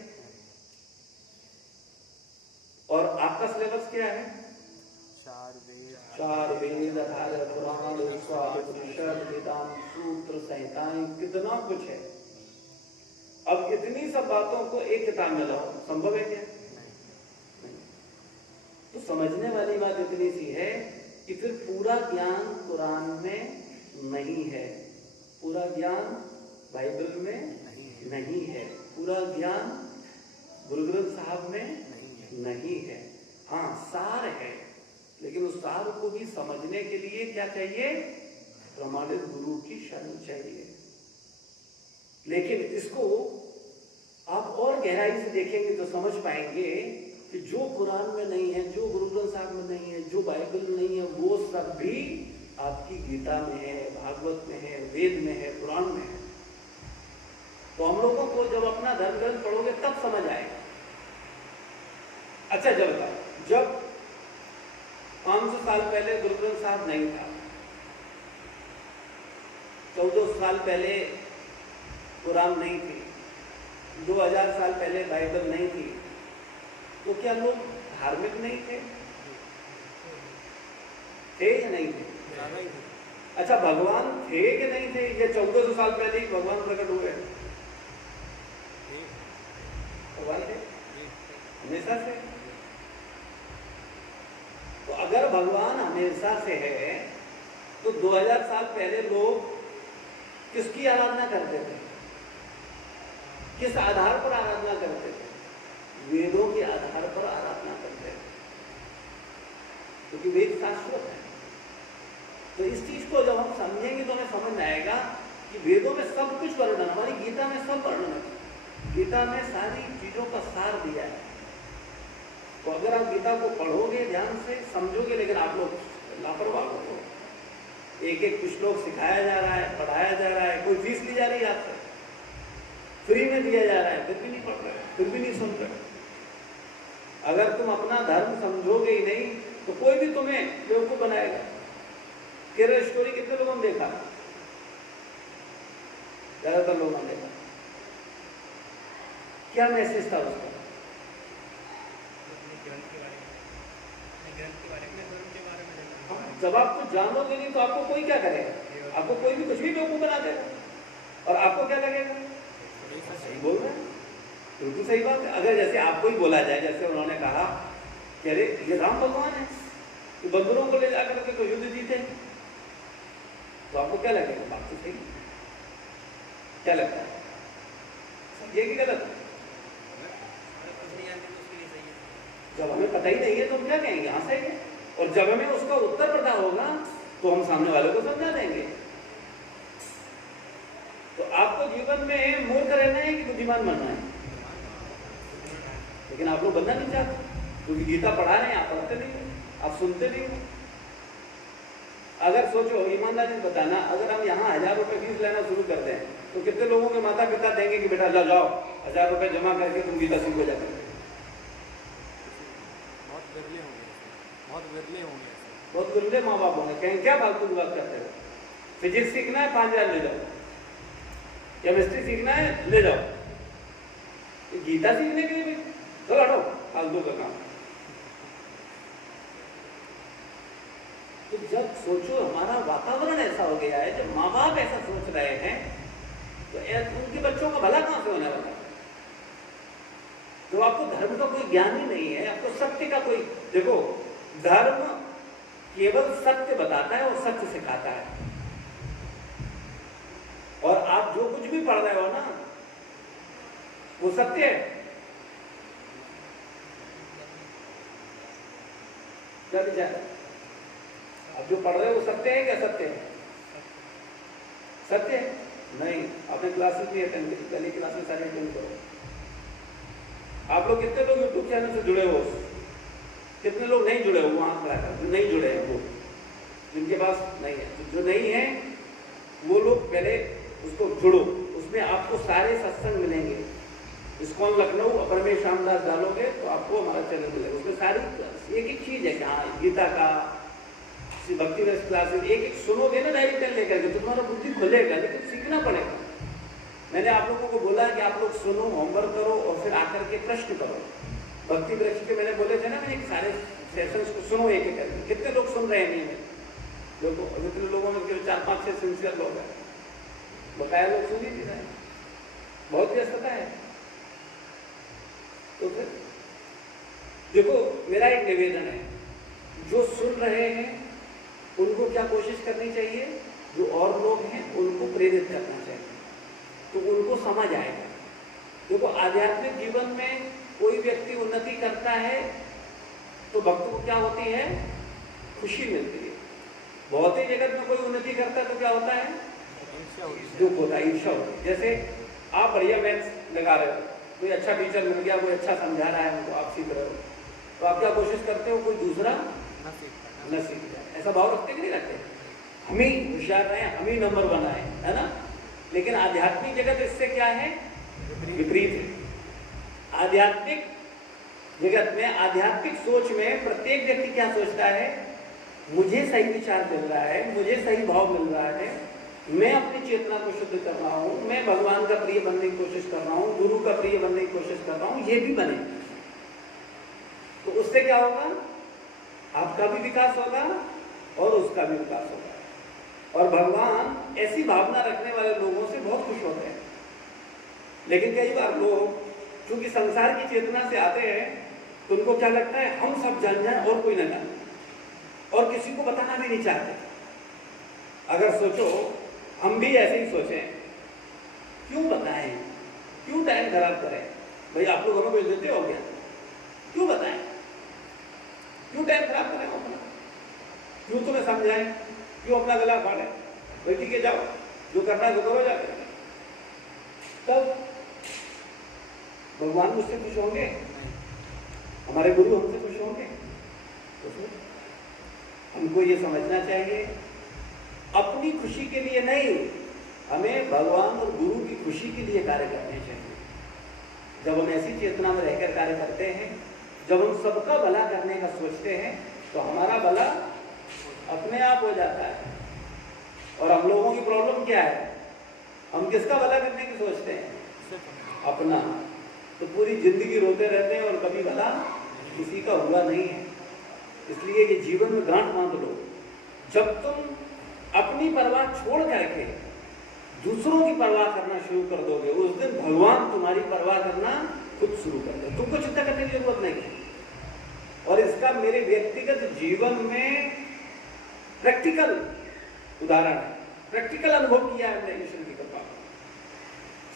और आपका सिलेबस क्या है? 4 वेद, 18 पुराण, 108 उपनिषद, वेदांत, सूत्र, संहिताएं, कितना कुछ है। अब इतनी सब बातों को एक किताब में लाओ, संभव है क्या? नहीं। तो समझने वाली बात इतनी सी है कि फिर पूरा ज्ञान कुरान में नहीं है, पूरा ज्ञान बाइबल में नहीं है, पूरा ज्ञान गुरु ग्रंथ साहब में नहीं है। हाँ, सार है, लेकिन उस सार को भी समझने के लिए क्या चाहिए? प्रमाणित गुरु की शरण चाहिए। लेकिन इसको आप और गहराई से देखेंगे तो समझ पाएंगे कि जो कुरान में नहीं है, जो गुरु ग्रंथ साहब में नहीं है, जो बाइबल में नहीं है, वो सब भी आपकी गीता में है, भागवत में है, वेद में है, पुराण में है। तो हम लोगों को जब अपना धर्म ग्रंथ पढ़ोगे तब समझ आएगा। अच्छा जब बताओ, जब 500 साल पहले गुरु ग्रंथ साहब नहीं था, 1400 साल पहले कुरान नहीं थी, 2000 साल पहले बाइबल नहीं थी, तो क्या लोग धार्मिक नहीं थे? थे या नहीं थे? अच्छा भगवान थे कि नहीं थे? ये 1400 साल पहले ही भगवान प्रकट हुए? भगवान थे हमेशा से। तो अगर भगवान हमेशा से है तो 2000 साल पहले लोग किसकी आराधना करते थे? किस आधार पर आराधना करते थे? वेदों के आधार पर आराधना करते थे, क्योंकि वेद शाश्वत है। तो इस चीज को जब हम समझेंगे तो हमें समझ में आएगा कि वेदों में सब कुछ वर्णन, हमारी गीता में सब वर्णन है। गीता में सारी चीजों का सार दिया है। तो अगर आप गीता को पढ़ोगे, ध्यान से समझोगे, लेकिन आप लोग लापरवाह हो, एक एक कुछ लोग सिखाया जा रहा है, पढ़ाया जा रहा है, कोई फीस ली जा रही है आपसे, फ्री में दिया जा रहा है, फिर भी नहीं पढ़ रहे, फिर भी नहीं सुन रहे। अगर तुम अपना धर्म समझोगे ही नहीं तो कोई भी तुम्हें बेवकूफ बनाएगा। केरल स्टोरी कितने लोगों ने देखा? ज्यादातर लोगों ने देखा। क्या मैसेज था उसका? जब आप कुछ जानोगे नहीं तो आपको कोई क्या करेगा? आपको कोई भी कुछ भी बेवकूफ बना देगा, और आपको क्या लगेगा? सही बोल रहे हैं, बिल्कुल सही बात है। अगर जैसे आपको ही बोला जाए, जैसे उन्होंने कहा कि अरे ये राम भगवान है, तो बंदरों को ले जाकर के तो युद्ध जीते, तो आपको क्या लगेगा? बात तो सही। क्या लगता है, सही है कि गलत? जब हमें पता ही नहीं है तो हम क्या कहेंगे? हाँ सही है। और जब हमें उसका उत्तर पता होगा तो हम सामने वाले को समझा देंगे। तो आपको जीवन में मूर्ख रहना है कि बुद्धिमान बनना है? लेकिन आप लोग बनना नहीं चाहते, क्योंकि गीता पढ़ा रहे हैं, आप पढ़ते नहीं हो, आप सुनते नहीं हो। अगर सोचो, ईमानदारी से बताना, अगर हम यहाँ 1000 रुपये फीस लेना शुरू कर दें तो कितने लोगों के माता पिता देंगे कि बेटा ला जाओ 1000 रुपये जमा करके तुम गीता सीखो जाते हैं? बहुत विरले होंगे, बहुत विरले होंगे ऐसे। बहुत गुंडे माँ बाप होंगे, कहें क्या फालतू की बात करते हो, फिजिक्स सीखना है 5000 ले जाओ, केमिस्ट्री सीखना है ले जाओ, गीता सीखने के लिए चलो हटो फालतू का काम। तो जब सोचो हमारा वातावरण ऐसा हो गया है, जब माँ बाप ऐसा सोच रहे हैं, तो उनके बच्चों का भला कहां से होने वाला है? तो आपको धर्म का कोई ज्ञान ही नहीं है, आपको सत्य का कोई, देखो धर्म केवल सत्य बताता है और सत्य सिखाता है, और आप जो कुछ भी पढ़ रहे हो ना वो सत्य है। क्या विचार है? आप जो पढ़ रहे हो वो सत्य है क्या? सत्य है? सत्य है? नहीं, आपने क्लासेस नहीं अटेंड की, पहले क्लासेस सारी अटेंड करो। आप लोग कितने लोग यूट्यूब चैनल से जुड़े हो? कितने लोग नहीं जुड़े हो? वहां खड़ा कर, जो नहीं जुड़े हैं वो, जिनके पास नहीं है, जो नहीं है वो लोग पहले उसको जुड़ो, उसमें आपको सारे सत्संग मिलेंगे। इस्कॉन लखनऊ अपरमेश रामदास डालोगे तो आपको हमारा चैनल मिलेगा, उसमें सारी एक एक चीज है कि हाँ गीता का, भक्ति रस क्लासेस एक एक सुनोगे ना डायरी पेन लेकर के, तुम्हारा बुद्धि खुलेगा, लेकिन सीखना पड़ेगा। मैंने आप लोगों को बोला कि आप लोग सुनो, होमवर्क करो और फिर आकर के प्रश्न करो। भक्ति वृक्ष के मैंने बोले थे ना, मैंने सारे सेशंस को सुनो एक एक करके। कितने लोग सुन रहे हैं? नहीं में देखो, जितने लोगों में 4-5-6 सिंसियर लोग हैं, बकाया लोग सुन ही नहीं रहे, बहुत व्यस्तता है। तो फिर देखो, मेरा एक निवेदन है, जो सुन रहे हैं उनको क्या कोशिश करनी चाहिए, जो और लोग हैं उनको प्रेरित करना चाहिए, तो उनको समझ आएगा। देखो, आध्यात्मिक जीवन में कोई व्यक्ति उन्नति करता है तो भक्त को क्या होती है? खुशी मिलती है। बहुत ही जगत में कोई उन्नति करता है तो क्या होता है? दुख होता है, ईर्ष्या होती है। जैसे आप बढ़िया मैथ्स लगा रहे हो, कोई अच्छा टीचर मिल गया, कोई अच्छा समझा रहा है उनको, आप सीख रहे हो, तो आप क्या कोशिश करते हो? कोई दूसरा न सीख जाए, ऐसा भाव रखते कि नहीं रखते? हम ही होशियार रहे, हम ही नंबर 1 आए, है ना? लेकिन आध्यात्मिक जगत इससे क्या है? विपरीत है। आध्यात्मिक जगत में, आध्यात्मिक सोच में प्रत्येक व्यक्ति क्या सोचता है? मुझे सही विचार मिल रहा है, मुझे सही भाव मिल रहा है, मैं अपनी चेतना को शुद्ध कर रहा हूँ, मैं भगवान का प्रिय बनने की कोशिश कर रहा हूँ, गुरु का प्रिय बनने की कोशिश कर रहा हूँ, ये भी बने। तो उससे क्या होगा? आपका भी विकास होगा और उसका भी विकास होगा। और भगवान ऐसी भावना रखने वाले लोगों से बहुत खुश होते हैं। लेकिन कई बार लोग क्योंकि संसार की चेतना से आते हैं तो उनको क्या लगता है? हम सब जान जाएं और कोई न जाने, और किसी को बताना भी नहीं चाहते। अगर सोचो, हम भी ऐसे ही सोचें, क्यों बताएं, क्यों टाइम खराब करें? भाई आप लोग हमें भेज देते हो क्या? क्यों बताएं, क्यों टाइम खराब करें अपना? क्यों तुम्हें समझाएं, क्यों अपना गला फाड़े? भाई ठीक है, जाओ, जो करना है वो करो जाके। तब भगवान मुझसे खुश होंगे, हमारे गुरु हमसे खुश होंगे। तो फिर हमको ये समझना चाहिए, अपनी खुशी के लिए नहीं, हमें भगवान और गुरु की खुशी के लिए कार्य करने चाहिए। जब हम ऐसी चेतना में रहकर कार्य करते हैं, जब हम सबका भला करने का सोचते हैं, तो हमारा भला अपने आप हो जाता है। और हम लोगों की प्रॉब्लम क्या है? हम किसका भला करने की सोचते हैं? अपना। तो पूरी जिंदगी रोते रहते हैं और कभी भला किसी का हुआ नहीं है। इसलिए ये जीवन में गांठ बांध लो, जब तुम अपनी परवाह छोड़ करके दूसरों की परवाह करना शुरू कर दोगे, उस दिन भगवान तुम्हारी परवाह करना खुद शुरू कर दे। तुमको चिंता करने की जरूरत नहीं है। और इसका मेरे व्यक्तिगत जीवन में प्रैक्टिकल उदाहरण है, प्रैक्टिकल अनुभव किया है हमने ईश्वर की कृपा।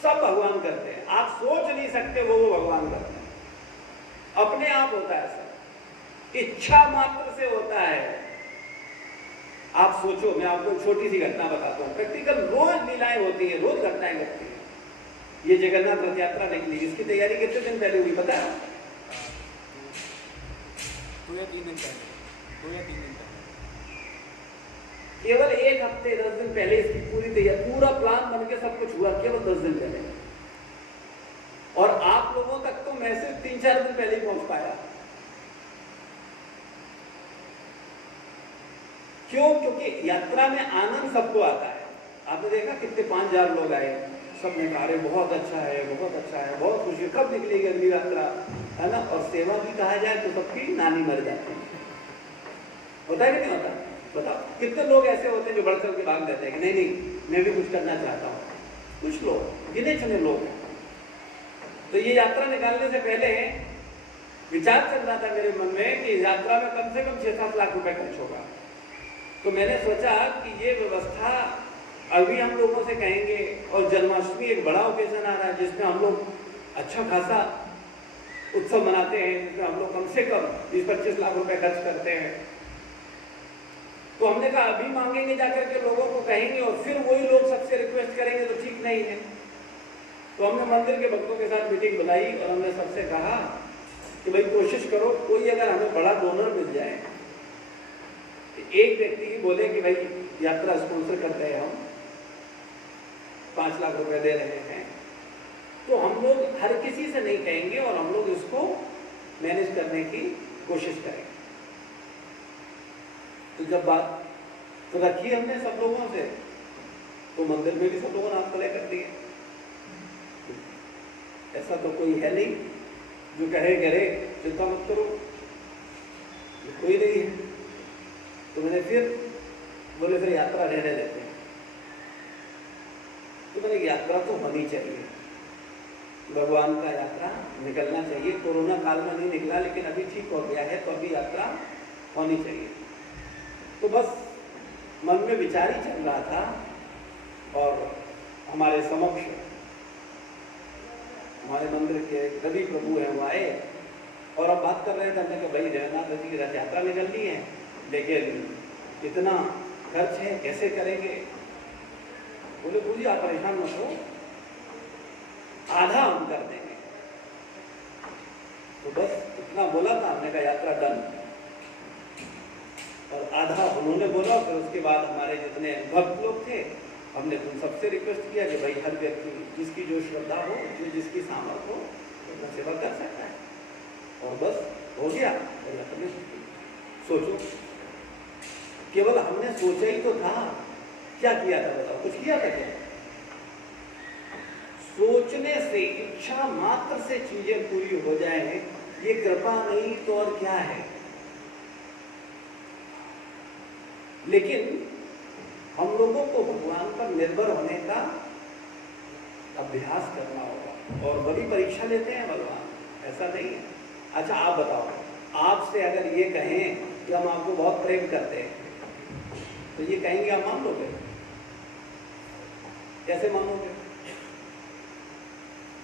सब भगवान करते हैं, आप सोच नहीं सकते वो भगवान करते हैं, अपने आप होता है, सब इच्छा मात्र से होता है। आप सोचो, मैं आपको छोटी सी घटना बताता हूँ, प्रैक्टिकल रोज लीलाएं होती है, रोज घटनाएं घटती है। ये जगन्नाथ रथ यात्रा निकली, इसकी तैयारी कितने दिन पहले हुई पता है? 2 या 3 दिन पहले, 2 या 3 दिन पहले। केवल 1 हफ्ते 10 दिन पहले इसकी पूरी तैयारी, पूरा प्लान बन के सब कुछ हुआ केवल 10 दिन पहले, और आप लोगों तक तो मैसेज 3-4 दिन पहले ही पहुंच पाया। क्यों? क्योंकि यात्रा में आनंद सबको आता है। आपने देखा कितने 5000 लोग आए, सबने कहा अरे बहुत अच्छा है, बहुत अच्छा है, बहुत खुशी, कब निकलेगी अगली यात्रा, है ना। और सेवा भी कहा जाए तो सबकी नानी मर जाती है, होता है कि नहीं होता? बताओ कितने लोग ऐसे होते हैं जो बढ़ चढ़ के भाग देते हैं कि नहीं नहीं मैं भी कुछ करना चाहता हूँ। कुछ लोग, गिने चुने लोग हैं। तो ये यात्रा निकालने से पहले विचार चल रहा था मेरे मन में कि यात्रा में कम से कम 6-7 लाख रुपए खर्च होगा। तो मैंने सोचा कि ये व्यवस्था अभी हम लोगों से कहेंगे, और जन्माष्टमी एक बड़ा ओकेजन आ रहा है जिसमें हम लोग अच्छा खासा उत्सव मनाते हैं, जिसमें हम लोग कम से कम 20-25 लाख रुपए खर्च करते हैं। तो हमने कहा अभी मांगेंगे जाकर के लोगों को कहेंगे और फिर वही लोग सबसे रिक्वेस्ट करेंगे तो ठीक नहीं है। तो हमने मंदिर के भक्तों के साथ मीटिंग बुलाई और हमने सबसे कहा कि भाई कोशिश करो कोई अगर हमें बड़ा डोनर मिल जाए, एक व्यक्ति ही बोले कि भाई यात्रा स्पॉन्सर करते हैं, हम 5 लाख रुपए दे रहे हैं, तो हम लोग हर किसी से नहीं कहेंगे और हम लोग इसको मैनेज करने की कोशिश करेंगे। तो जब बात तो रखी हमने सब लोगों से, तो मंदिर में भी सब लोगों ने हाथ खड़े कर दिए। ऐसा तो कोई है नहीं जो कहे अरे चिंता मत करो, कोई नहीं है। तो मैंने फिर बोले फिर यात्रा रहने देते हैं। तो मैंने यात्रा तो होनी चाहिए, भगवान का यात्रा निकलना चाहिए। कोरोना काल में नहीं निकला लेकिन अभी ठीक हो गया है, तो अभी यात्रा होनी चाहिए। तो बस मन में विचार ही चल रहा था और हमारे समक्ष हमारे मंदिर के रवि प्रभु हैं, वो आए और अब बात कर रहे थे। हमने कहा भाई जगन्नाथ जी की रथ यात्रा निकलनी है लेकिन इतना खर्च है, कैसे करेंगे? बोले पूजी आप परेशान मत हो, आधा हम कर देंगे। तो बस इतना बोला था, हमने कहा यात्रा डन, और आधा उन्होंने बोला। फिर उसके बाद हमारे जितने भक्त लोग थे हमने उन सबसे रिक्वेस्ट किया कि भाई हर व्यक्ति जिसकी जो श्रद्धा हो, जो जिसकी सामर्थ हो, उतना सेवा कर सकता है। और बस हो गया। सोचो, केवल हमने सोचा ही तो था, क्या किया था बताओ? कुछ किया था क्या? सोचने से, इच्छा मात्र से चीजें पूरी हो जाए, ये कृपा नहीं तो और क्या है। लेकिन हम लोगों को भगवान पर निर्भर होने का अभ्यास करना होगा, और बड़ी परीक्षा लेते हैं भगवान, ऐसा नहीं है। अच्छा आप बताओ, आपसे अगर ये कहें कि हम आपको बहुत प्रेम करते हैं, तो ये कहेंगे आप मान लोगे? कैसे मानोगे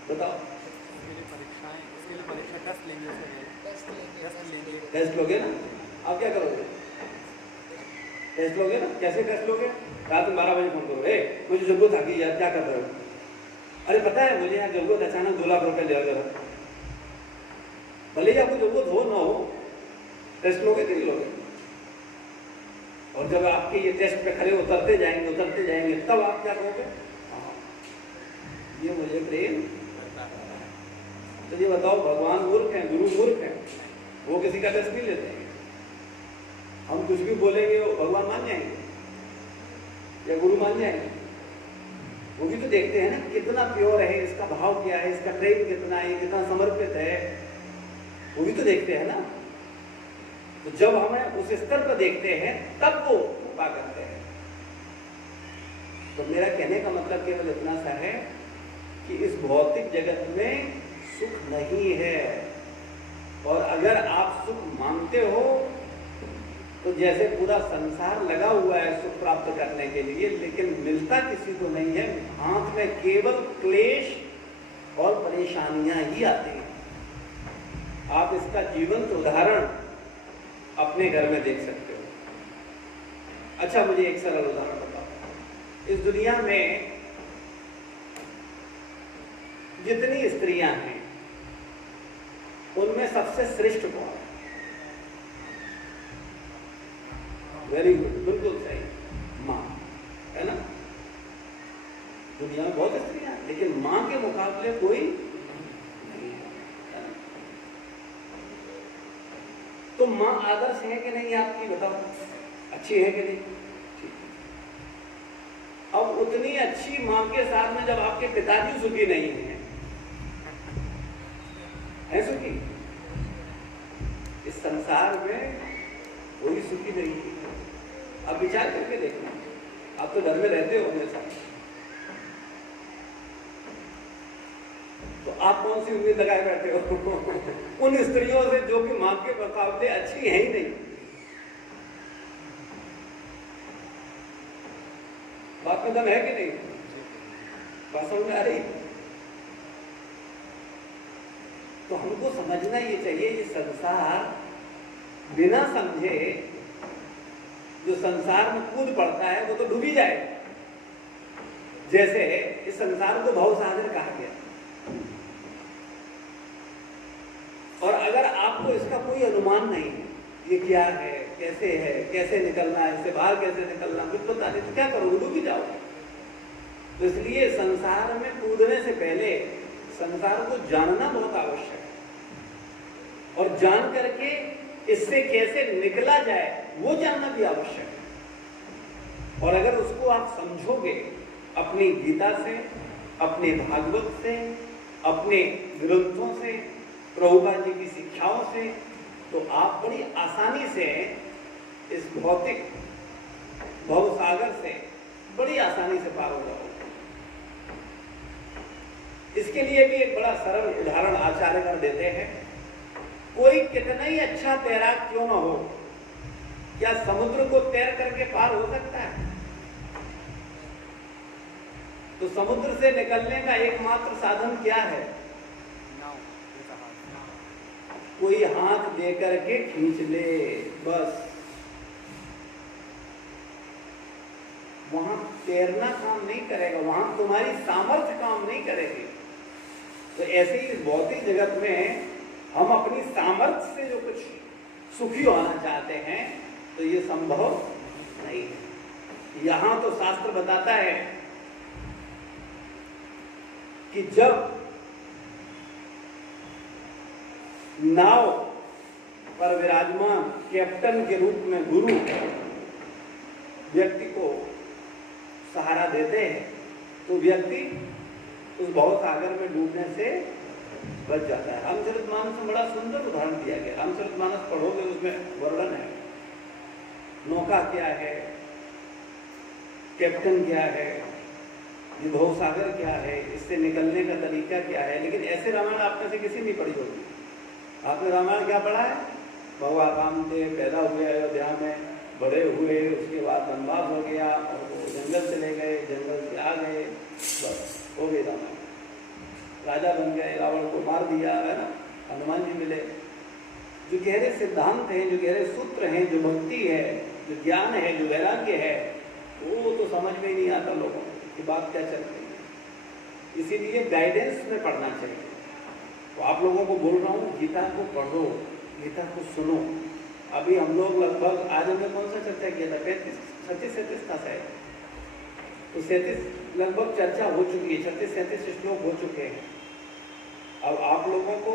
बताओ? इसके लिए परीक्षा टेस्ट लेंगे, टेस्ट लोगे ना? आप क्या करोगे? टेस्ट लोगे ना? कैसे टेस्ट लोगे? रात में 12 बजे फोन करो, मुझे जरूरत आ गई यार, क्या कर रहे हो? अरे पता है मुझे यहाँ जरूरत, अचानक 2 लाख रुपए ले जरा। भले ही आपको जरूरत हो ना हो, टेस्ट लोगे कि नहीं लोगे? और जब आपके ये टेस्ट पे खड़े उतरते जाएंगे तब आप क्या कहोगे? ये मुझे प्रेम। तो ये बताओ, भगवान मूर्ख हैं, गुरु मूर्ख हैं, वो किसी का टेस्ट नहीं लेते हैं। हम कुछ भी बोलेंगे वो भगवान मान जाएंगे या गुरु मान जाएंगे? वो भी तो देखते हैं ना कितना प्योर है, इसका भाव क्या है, इसका प्रेम कितना है, कितना समर्पित है, वो भी तो देखते हैं ना। तो जब हमें उस स्तर पर देखते हैं तब वो कृपा करते हैं। तो मेरा कहने का मतलब केवल इतना सा है कि इस भौतिक जगत में सुख नहीं है, और अगर आप सुख मांगते हो तो जैसे पूरा संसार लगा हुआ है सुख प्राप्त करने के लिए, लेकिन मिलता किसी को नहीं है। हाथ में केवल क्लेश और परेशानियां ही आती हैं। आप इसका जीवंत उदाहरण अपने घर में देख सकते हो। अच्छा मुझे एक सरल उदाहरण बताओ, इस दुनिया में जितनी स्त्रियां हैं उनमें सबसे श्रेष्ठ कौन है? वेरी गुड, बिल्कुल सही। दुनिया में बहुत स्त्रियां हैं, लेकिन माँ के मुकाबले कोई नहीं है। तो माँ आदर्श है कि नहीं आपकी, बताओ, अच्छी है कि नहीं? ठीक। अब उतनी अच्छी माँ के साथ में जब आपके पिताजी सुखी नहीं है सुखी, इस संसार में कोई सुखी नहीं है। आप विचार करके देखना, आप तो घर में रहते हो हमेशा, तो आप कौन सी उम्मीद लगाए बैठे हो उन स्त्रियों से जो कि मां के मुकाबले अच्छी है ही नहीं। बात में दम है कि नहीं? बात समझ में आ रही? तो हमको समझना ये चाहिए, ये संसार बिना समझे जो संसार में कूद पड़ता है वो तो डूबी जाएगा। जैसे इस संसार को भवसागर कहा गया, और अगर आपको इसका कोई अनुमान नहीं है, ये क्या है, कैसे निकलना है, इससे बाहर कैसे निकलना, कुछ पता नहीं, तो क्या करोगे? डूबी जाओगे। तो इसलिए संसार में कूदने से पहले संसार को जानना बहुत आवश्यक है, और जान करके इससे कैसे निकला जाए वो जानना भी आवश्यक है। और अगर उसको आप समझोगे अपनी गीता से, अपने भागवत से, अपने ग्रंथों से, प्रभुपाद जी की शिक्षाओं से, तो आप बड़ी आसानी से इस भौतिक भवसागर से बड़ी आसानी से पार हो जाओगे। इसके लिए भी एक बड़ा सरल उदाहरण आचार्यगण देते हैं। कोई कितना ही अच्छा तैराक क्यों ना हो, क्या समुद्र को तैर करके पार हो सकता है? तो समुद्र से निकलने का एकमात्र साधन क्या है? कोई हाथ दे करके खींच ले, बस। वहां तैरना काम नहीं करेगा, वहां तुम्हारी सामर्थ्य काम नहीं करेगी। तो ऐसे ही इस भौतिक जगत में हम अपनी सामर्थ्य से जो कुछ सुखी होना चाहते हैं तो ये संभव नहीं है। यहां तो शास्त्र बताता है कि जब नाव पर विराजमान कैप्टन के रूप में गुरु व्यक्ति को सहारा देते हैं तो व्यक्ति उस भवसागर में डूबने से बच जाता है। रामचरितमानस में बड़ा सुंदर उदाहरण दिया गया। रामचरितमानस पढ़ोगे, उसमें वर्णन है, नौका क्या है, कैप्टन क्या है, ये भवसागर क्या है, इससे निकलने का तरीका क्या है। लेकिन ऐसे रामायण आप में से किसी नहीं पढ़ी होगी। आपने रामायण क्या पढ़ा है? भगवान रामदेव पैदा हुए अयोध्या में, बड़े हुए, उसके बाद वनवास हो गया और वो जंगल चले गए, जंगल से आ गए, बस हो गई रामायण। राजा बन गए, रावण को मार दिया, है ना, हनुमान जी मिले। जो गहरे सिद्धांत हैं, जो गहरे सूत्र हैं, जो भक्ति है, जो ज्ञान है, जो वैराग्य है, वो तो समझ में ही नहीं आता लोगों को कि बात क्या चल रही है। इसीलिए गाइडेंस में पढ़ना चाहिए। तो आप लोगों को बोल रहा हूँ, गीता को पढ़ो, गीता को सुनो। अभी हम लोग लगभग, आज हमने कौन सा चर्चा किया था? 36-37 था शायद, तो 37 लगभग चर्चा हो चुकी है। 36-37 श्लोक हो चुके हैं। अब आप लोगों को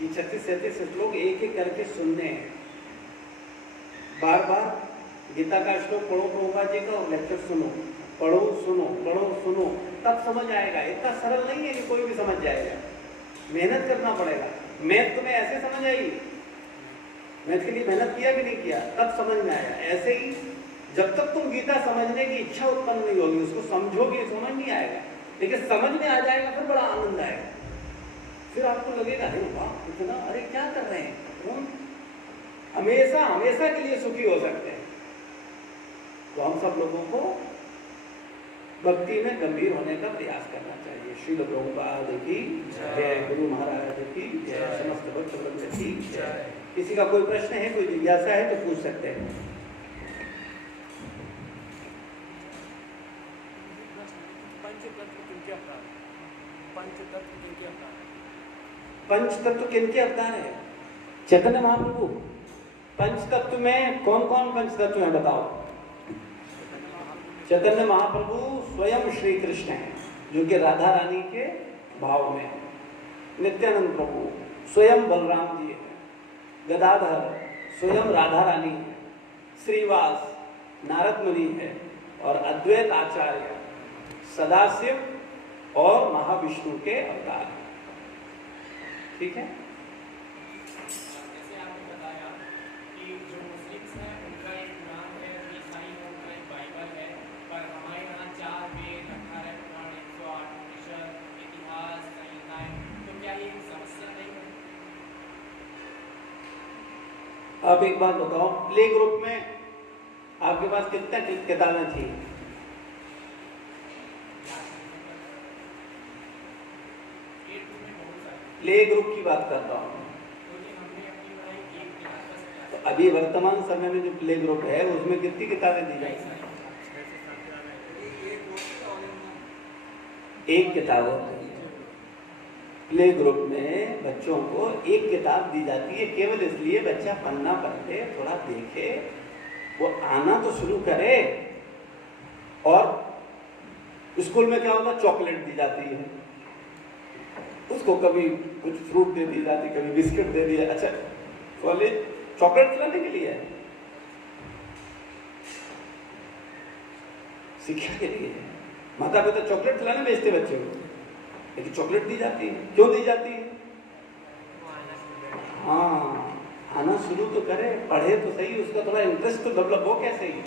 ये 36-37 श्लोक एक एक करके सुनने हैं। बार बार गीता का श्लोक पढ़ो, प्रभुपाद जी का, और लेक्चर सुनो, पढ़ो सुनो, पढ़ो सुनो, तब समझ आएगा। इतना सरल नहीं है कि कोई भी समझ जाएगा, मेहनत करना पड़ेगा। मैथ तुम्हें ऐसे समझ आई, मैथ के लिए मेहनत किया कि नहीं किया, तब समझ में आया। ऐसे ही जब तक तुम गीता समझने की इच्छा उत्पन्न नहीं होगी, उसको समझोगे, समझ नहीं आएगा। लेकिन समझ में आ जाएगा, फिर बड़ा आनंद आएगा। फिर आपको लगेगा, अरे वाह इतना, अरे क्या कर रहे हैं हम, हमेशा हमेशा के लिए सुखी हो सकते हैं। तो हम सब लोगों को भक्ति में गंभीर होने का प्रयास करना चाहिए। श्रील प्रभुपाद की जय, गुरु महाराज की जय, समस्त भक्त वृंद की जय। किसी का कोई प्रश्न है, कोई जिज्ञासा है तो पूछ सकते हैं। पंच तत्व किनके अवतार है? चैतन्य महाप्रभु। पंच तत्व में कौन कौन पंच तत्व हैं बताओ? चैतन्य महाप्रभु स्वयं श्री कृष्ण है। जो कि राधा रानी के भाव में है। नित्यानंद प्रभु स्वयं बलराम जी है, गदाधर स्वयं राधा रानी है, श्रीवास नारद मुनि है, और अद्वैत आचार्य सदाशिव और महाविष्णु के अवतार हैं। ठीक है। जैसे आपने बताया कि जो मुस्लिम्स हैं उनका एक कुरान है, ईसाई है उनका एक बाइबल है, पर हमारे यहाँ 4 वेद, 18 पुराण, 108 उपनिषद, इतिहास, संहिताएं, तो क्या ये समस्या नहीं है? अब एक बात बताओ, प्ले ग्रुप में आपके पास कितने किताबें थी? प्ले ग्रुप की बात करता हूँ। तो अभी वर्तमान समय में जो प्ले ग्रुप है उसमें कितनी किताबें दी जाती हैं? एक किताब होती है। प्ले ग्रुप में बच्चों को एक किताब दी जाती है, केवल इसलिए बच्चा पन्ना पढ़े, थोड़ा देखे, वो आना तो शुरू करे। और स्कूल में क्या होता है, चॉकलेट दी जाती है उसको, कभी कुछ फ्रूट दे दी जाती, कभी बिस्किट दे दिया। अच्छा, कॉलेज चॉकलेट खिलाने के लिए है, शिक्षा के लिए है। माता पिता चॉकलेट खिलाने भेजते बच्चे को, लेकिन चॉकलेट दी जाती है। क्यों दी जाती है? हाँ, आना शुरू तो करे, पढ़े तो सही, उसका थोड़ा इंटरेस्ट तो डेवलप हो। कैसे ही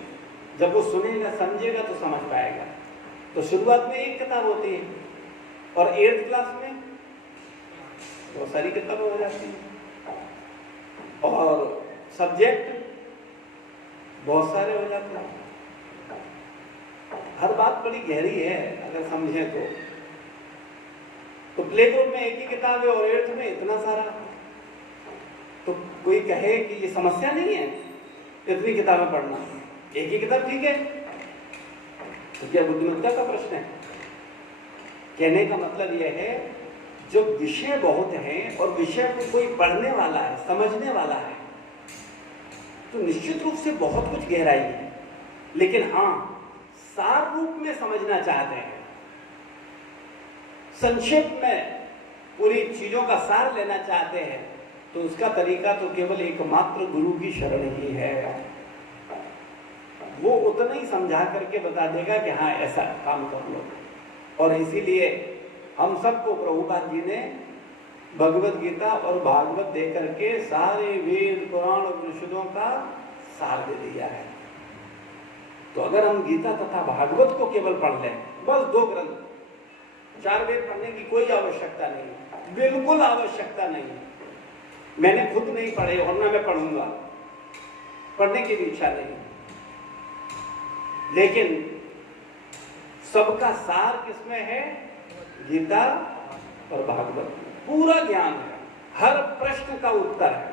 जब वो सुनेगा समझेगा तो समझ पाएगा। तो शुरुआत में एक किताब होती है, और 8th क्लास में बहुत सारी किताबें हो जाती हैं, और सब्जेक्ट बहुत सारे हो जाते हैं। हर बात बड़ी गहरी है अगर समझें तो प्ले ग्रुप में एक ही किताब है और 8th में इतना सारा। तो कोई कहे कि ये समस्या नहीं है इतनी किताबें पढ़ना, एक ही किताब ठीक है, तो क्या बुद्धिमत्ता का प्रश्न है? कहने का मतलब यह है, जो विषय बहुत हैं और विषय को कोई पढ़ने वाला है, समझने वाला है, तो निश्चित रूप से बहुत कुछ गहराई है। लेकिन हाँ, सार रूप में समझना चाहते हैं, संक्षेप में पूरी चीजों का सार लेना चाहते हैं, तो उसका तरीका तो केवल एकमात्र गुरु की शरण ही है। वो उतना ही समझा करके बता देगा कि हाँ ऐसा काम कर लो। और इसीलिए हम सबको प्रभुपाद जी ने भगवत गीता और भागवत दे करके सारे वेद पुराण उपनिषदों का सार दे दिया है। तो अगर हम गीता तथा भागवत को केवल पढ़ लें, बस 2 ग्रंथ, 4 वेद पढ़ने की कोई आवश्यकता नहीं, बिल्कुल आवश्यकता नहीं। मैंने खुद नहीं पढ़े और ना मैं पढ़ूंगा, पढ़ने की भी इच्छा नहीं, लेकिन सबका सार किसमें है? गीता और भागवत। पूरा ज्ञान है, हर प्रश्न का उत्तर है।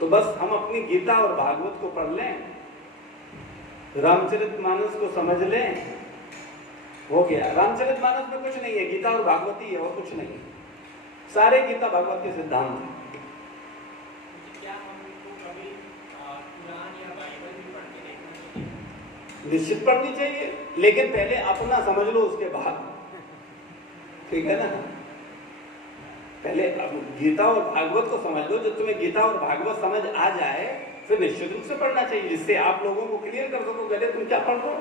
तो बस हम अपनी गीता और भागवत को पढ़ लें, रामचरितमानस को समझ लें, हो गया। रामचरितमानस में कुछ नहीं है, गीता और भागवत ही है और कुछ नहीं। सारे गीता भागवत के सिद्धांत हैं। क्या हमको कभी कुरान या बाइबल भी पढ़ के देखना चाहिए? निश्चित पढ़नी चाहिए, लेकिन पहले अपना समझ लो उसके बाद, ठीक है ना? पहले गीता और भागवत को समझ लो। जब तुम्हें गीता और भागवत समझ आ जाए फिर निश्चित रूप से पढ़ना चाहिए, जिससे आप लोगों को क्लियर कर सको पहले तुम क्या पढ़ रहे हो।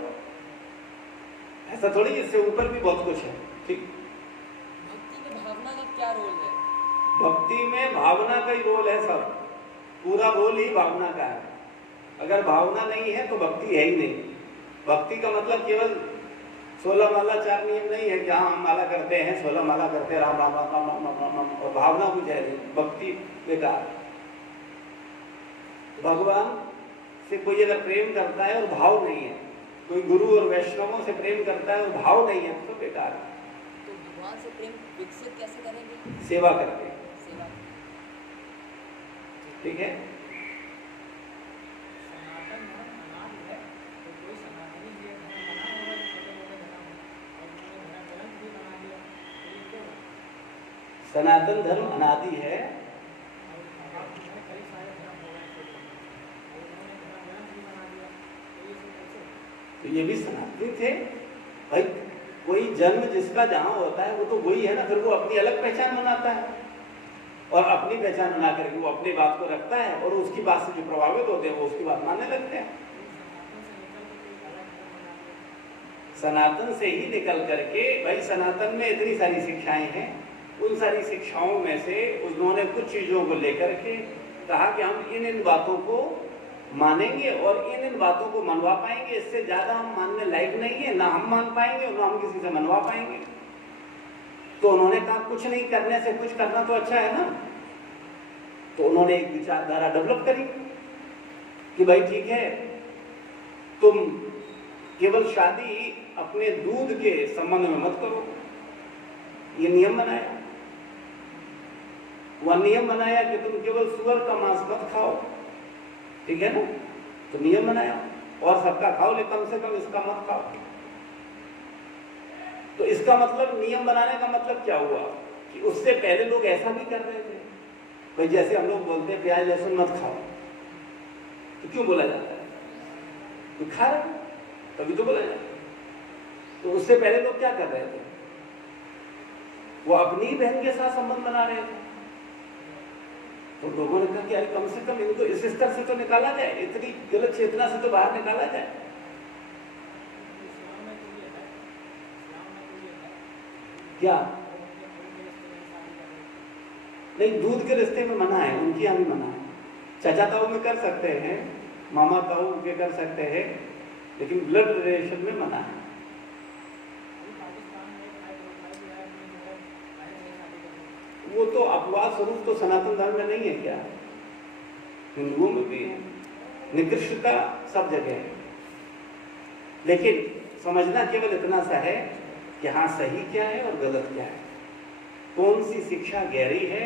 ऐसा थोड़ी, इससे ऊपर भी बहुत कुछ है। ठीक, भक्ति में भावना का क्या रोल है? भक्ति में भावना का ही रोल है सब, पूरा रोल ही भावना का है। अगर भावना नहीं है तो भक्ति है ही नहीं। भक्ति का मतलब केवल 16 माला 4 नियम नहीं है कि हाँ हम माला करते हैं, 16 माला करते हैं, राम राम राम राम राम राम राम, और भावना कुछ है नहीं, भक्ति बेकार। भगवान से कोई अगर प्रेम करता है और भाव नहीं है, कोई गुरु और वैष्णवों से प्रेम करता है और भाव नहीं है, तो बेकार है। तो भगवान से प्रेम विकसित कैसे करेंगे? सेवा करके, सेवा। ठीक है। सनातन धर्म अनादि है, तो कोई सनातनी ये धर्म बना होगा जो छोटे मोटे धर्म है, और उन्होंने धर्म ग्रंथ भी बना दिया, तो ये क्यों? सनातन धर्म अनादि है, और कई सारे धर्म हो गए छोटे मोटे, और उन्होंने धर्म ग्रंथ भी बना दिया, तो ये सब कैसे? तो ये भी सनातनी थे, कोई जन्म जिसका जहां होता है वो तो वही है ना, फिर वो अपनी अलग पहचान बनाता है और अपनी पहचान बना करके वो अपनी बात को रखता है और उसकी बात से जो प्रभावित होते हैं वो उसकी बात मानने लगते हैं। सनातन से ही निकल करके, भाई सनातन में इतनी सारी शिक्षाएं हैं, उन सारी शिक्षाओं में से उन्होंने कुछ चीजों को लेकर के कहा कि हम इन बातों को मानेंगे और इन बातों को मनवा पाएंगे, इससे ज्यादा हम मानने लायक नहीं है, ना हम मान पाएंगे और ना हम किसी से मनवा पाएंगे। तो उन्होंने कहा कुछ नहीं करने से कुछ करना तो अच्छा है ना। तो उन्होंने एक विचारधारा डेवलप करी कि भाई ठीक है, तुम केवल शादी अपने दूध के संबंध में मत करो, ये नियम बनाया। वह नियम बनाया कि तुम केवल सुअर का मांस मत खाओ, ठीक है ना, तो नियम बनाया, और सबका खाओ लेकिन कम से कम इसका मत खाओ। तो इसका मतलब, नियम बनाने का मतलब क्या हुआ कि उससे पहले लोग ऐसा भी कर रहे थे। भाई जैसे हम लोग बोलते हैं प्याज लहसुन मत खाओ, तो क्यों बोला जाता है? तो खा रहे तभी तो बोला जाता है। तो उससे पहले लोग क्या कर रहे थे? वो अपनी बहन के साथ संबंध बना रहे थे। तो लोगों ने कहा कि यार कम से कम इनको इस स्तर से तो निकाला जाए, इतनी गलत चेतना से तो बाहर निकाला जाए। क्या नहीं, दूध के रिश्ते में मना है, उनकी यहाँ भी मना है। चाचा ताऊ में कर सकते हैं, मामा ताऊ के कर सकते हैं, लेकिन ब्लड रिलेशन में मना है। वो तो अपवाद स्वरूप तो सनातन धर्म में नहीं है क्या? हिंदुओं में भी है, निकृष्टता सब जगह है। लेकिन समझना केवल इतना सा है कि हाँ सही क्या है और गलत क्या है, कौन सी शिक्षा गहरी है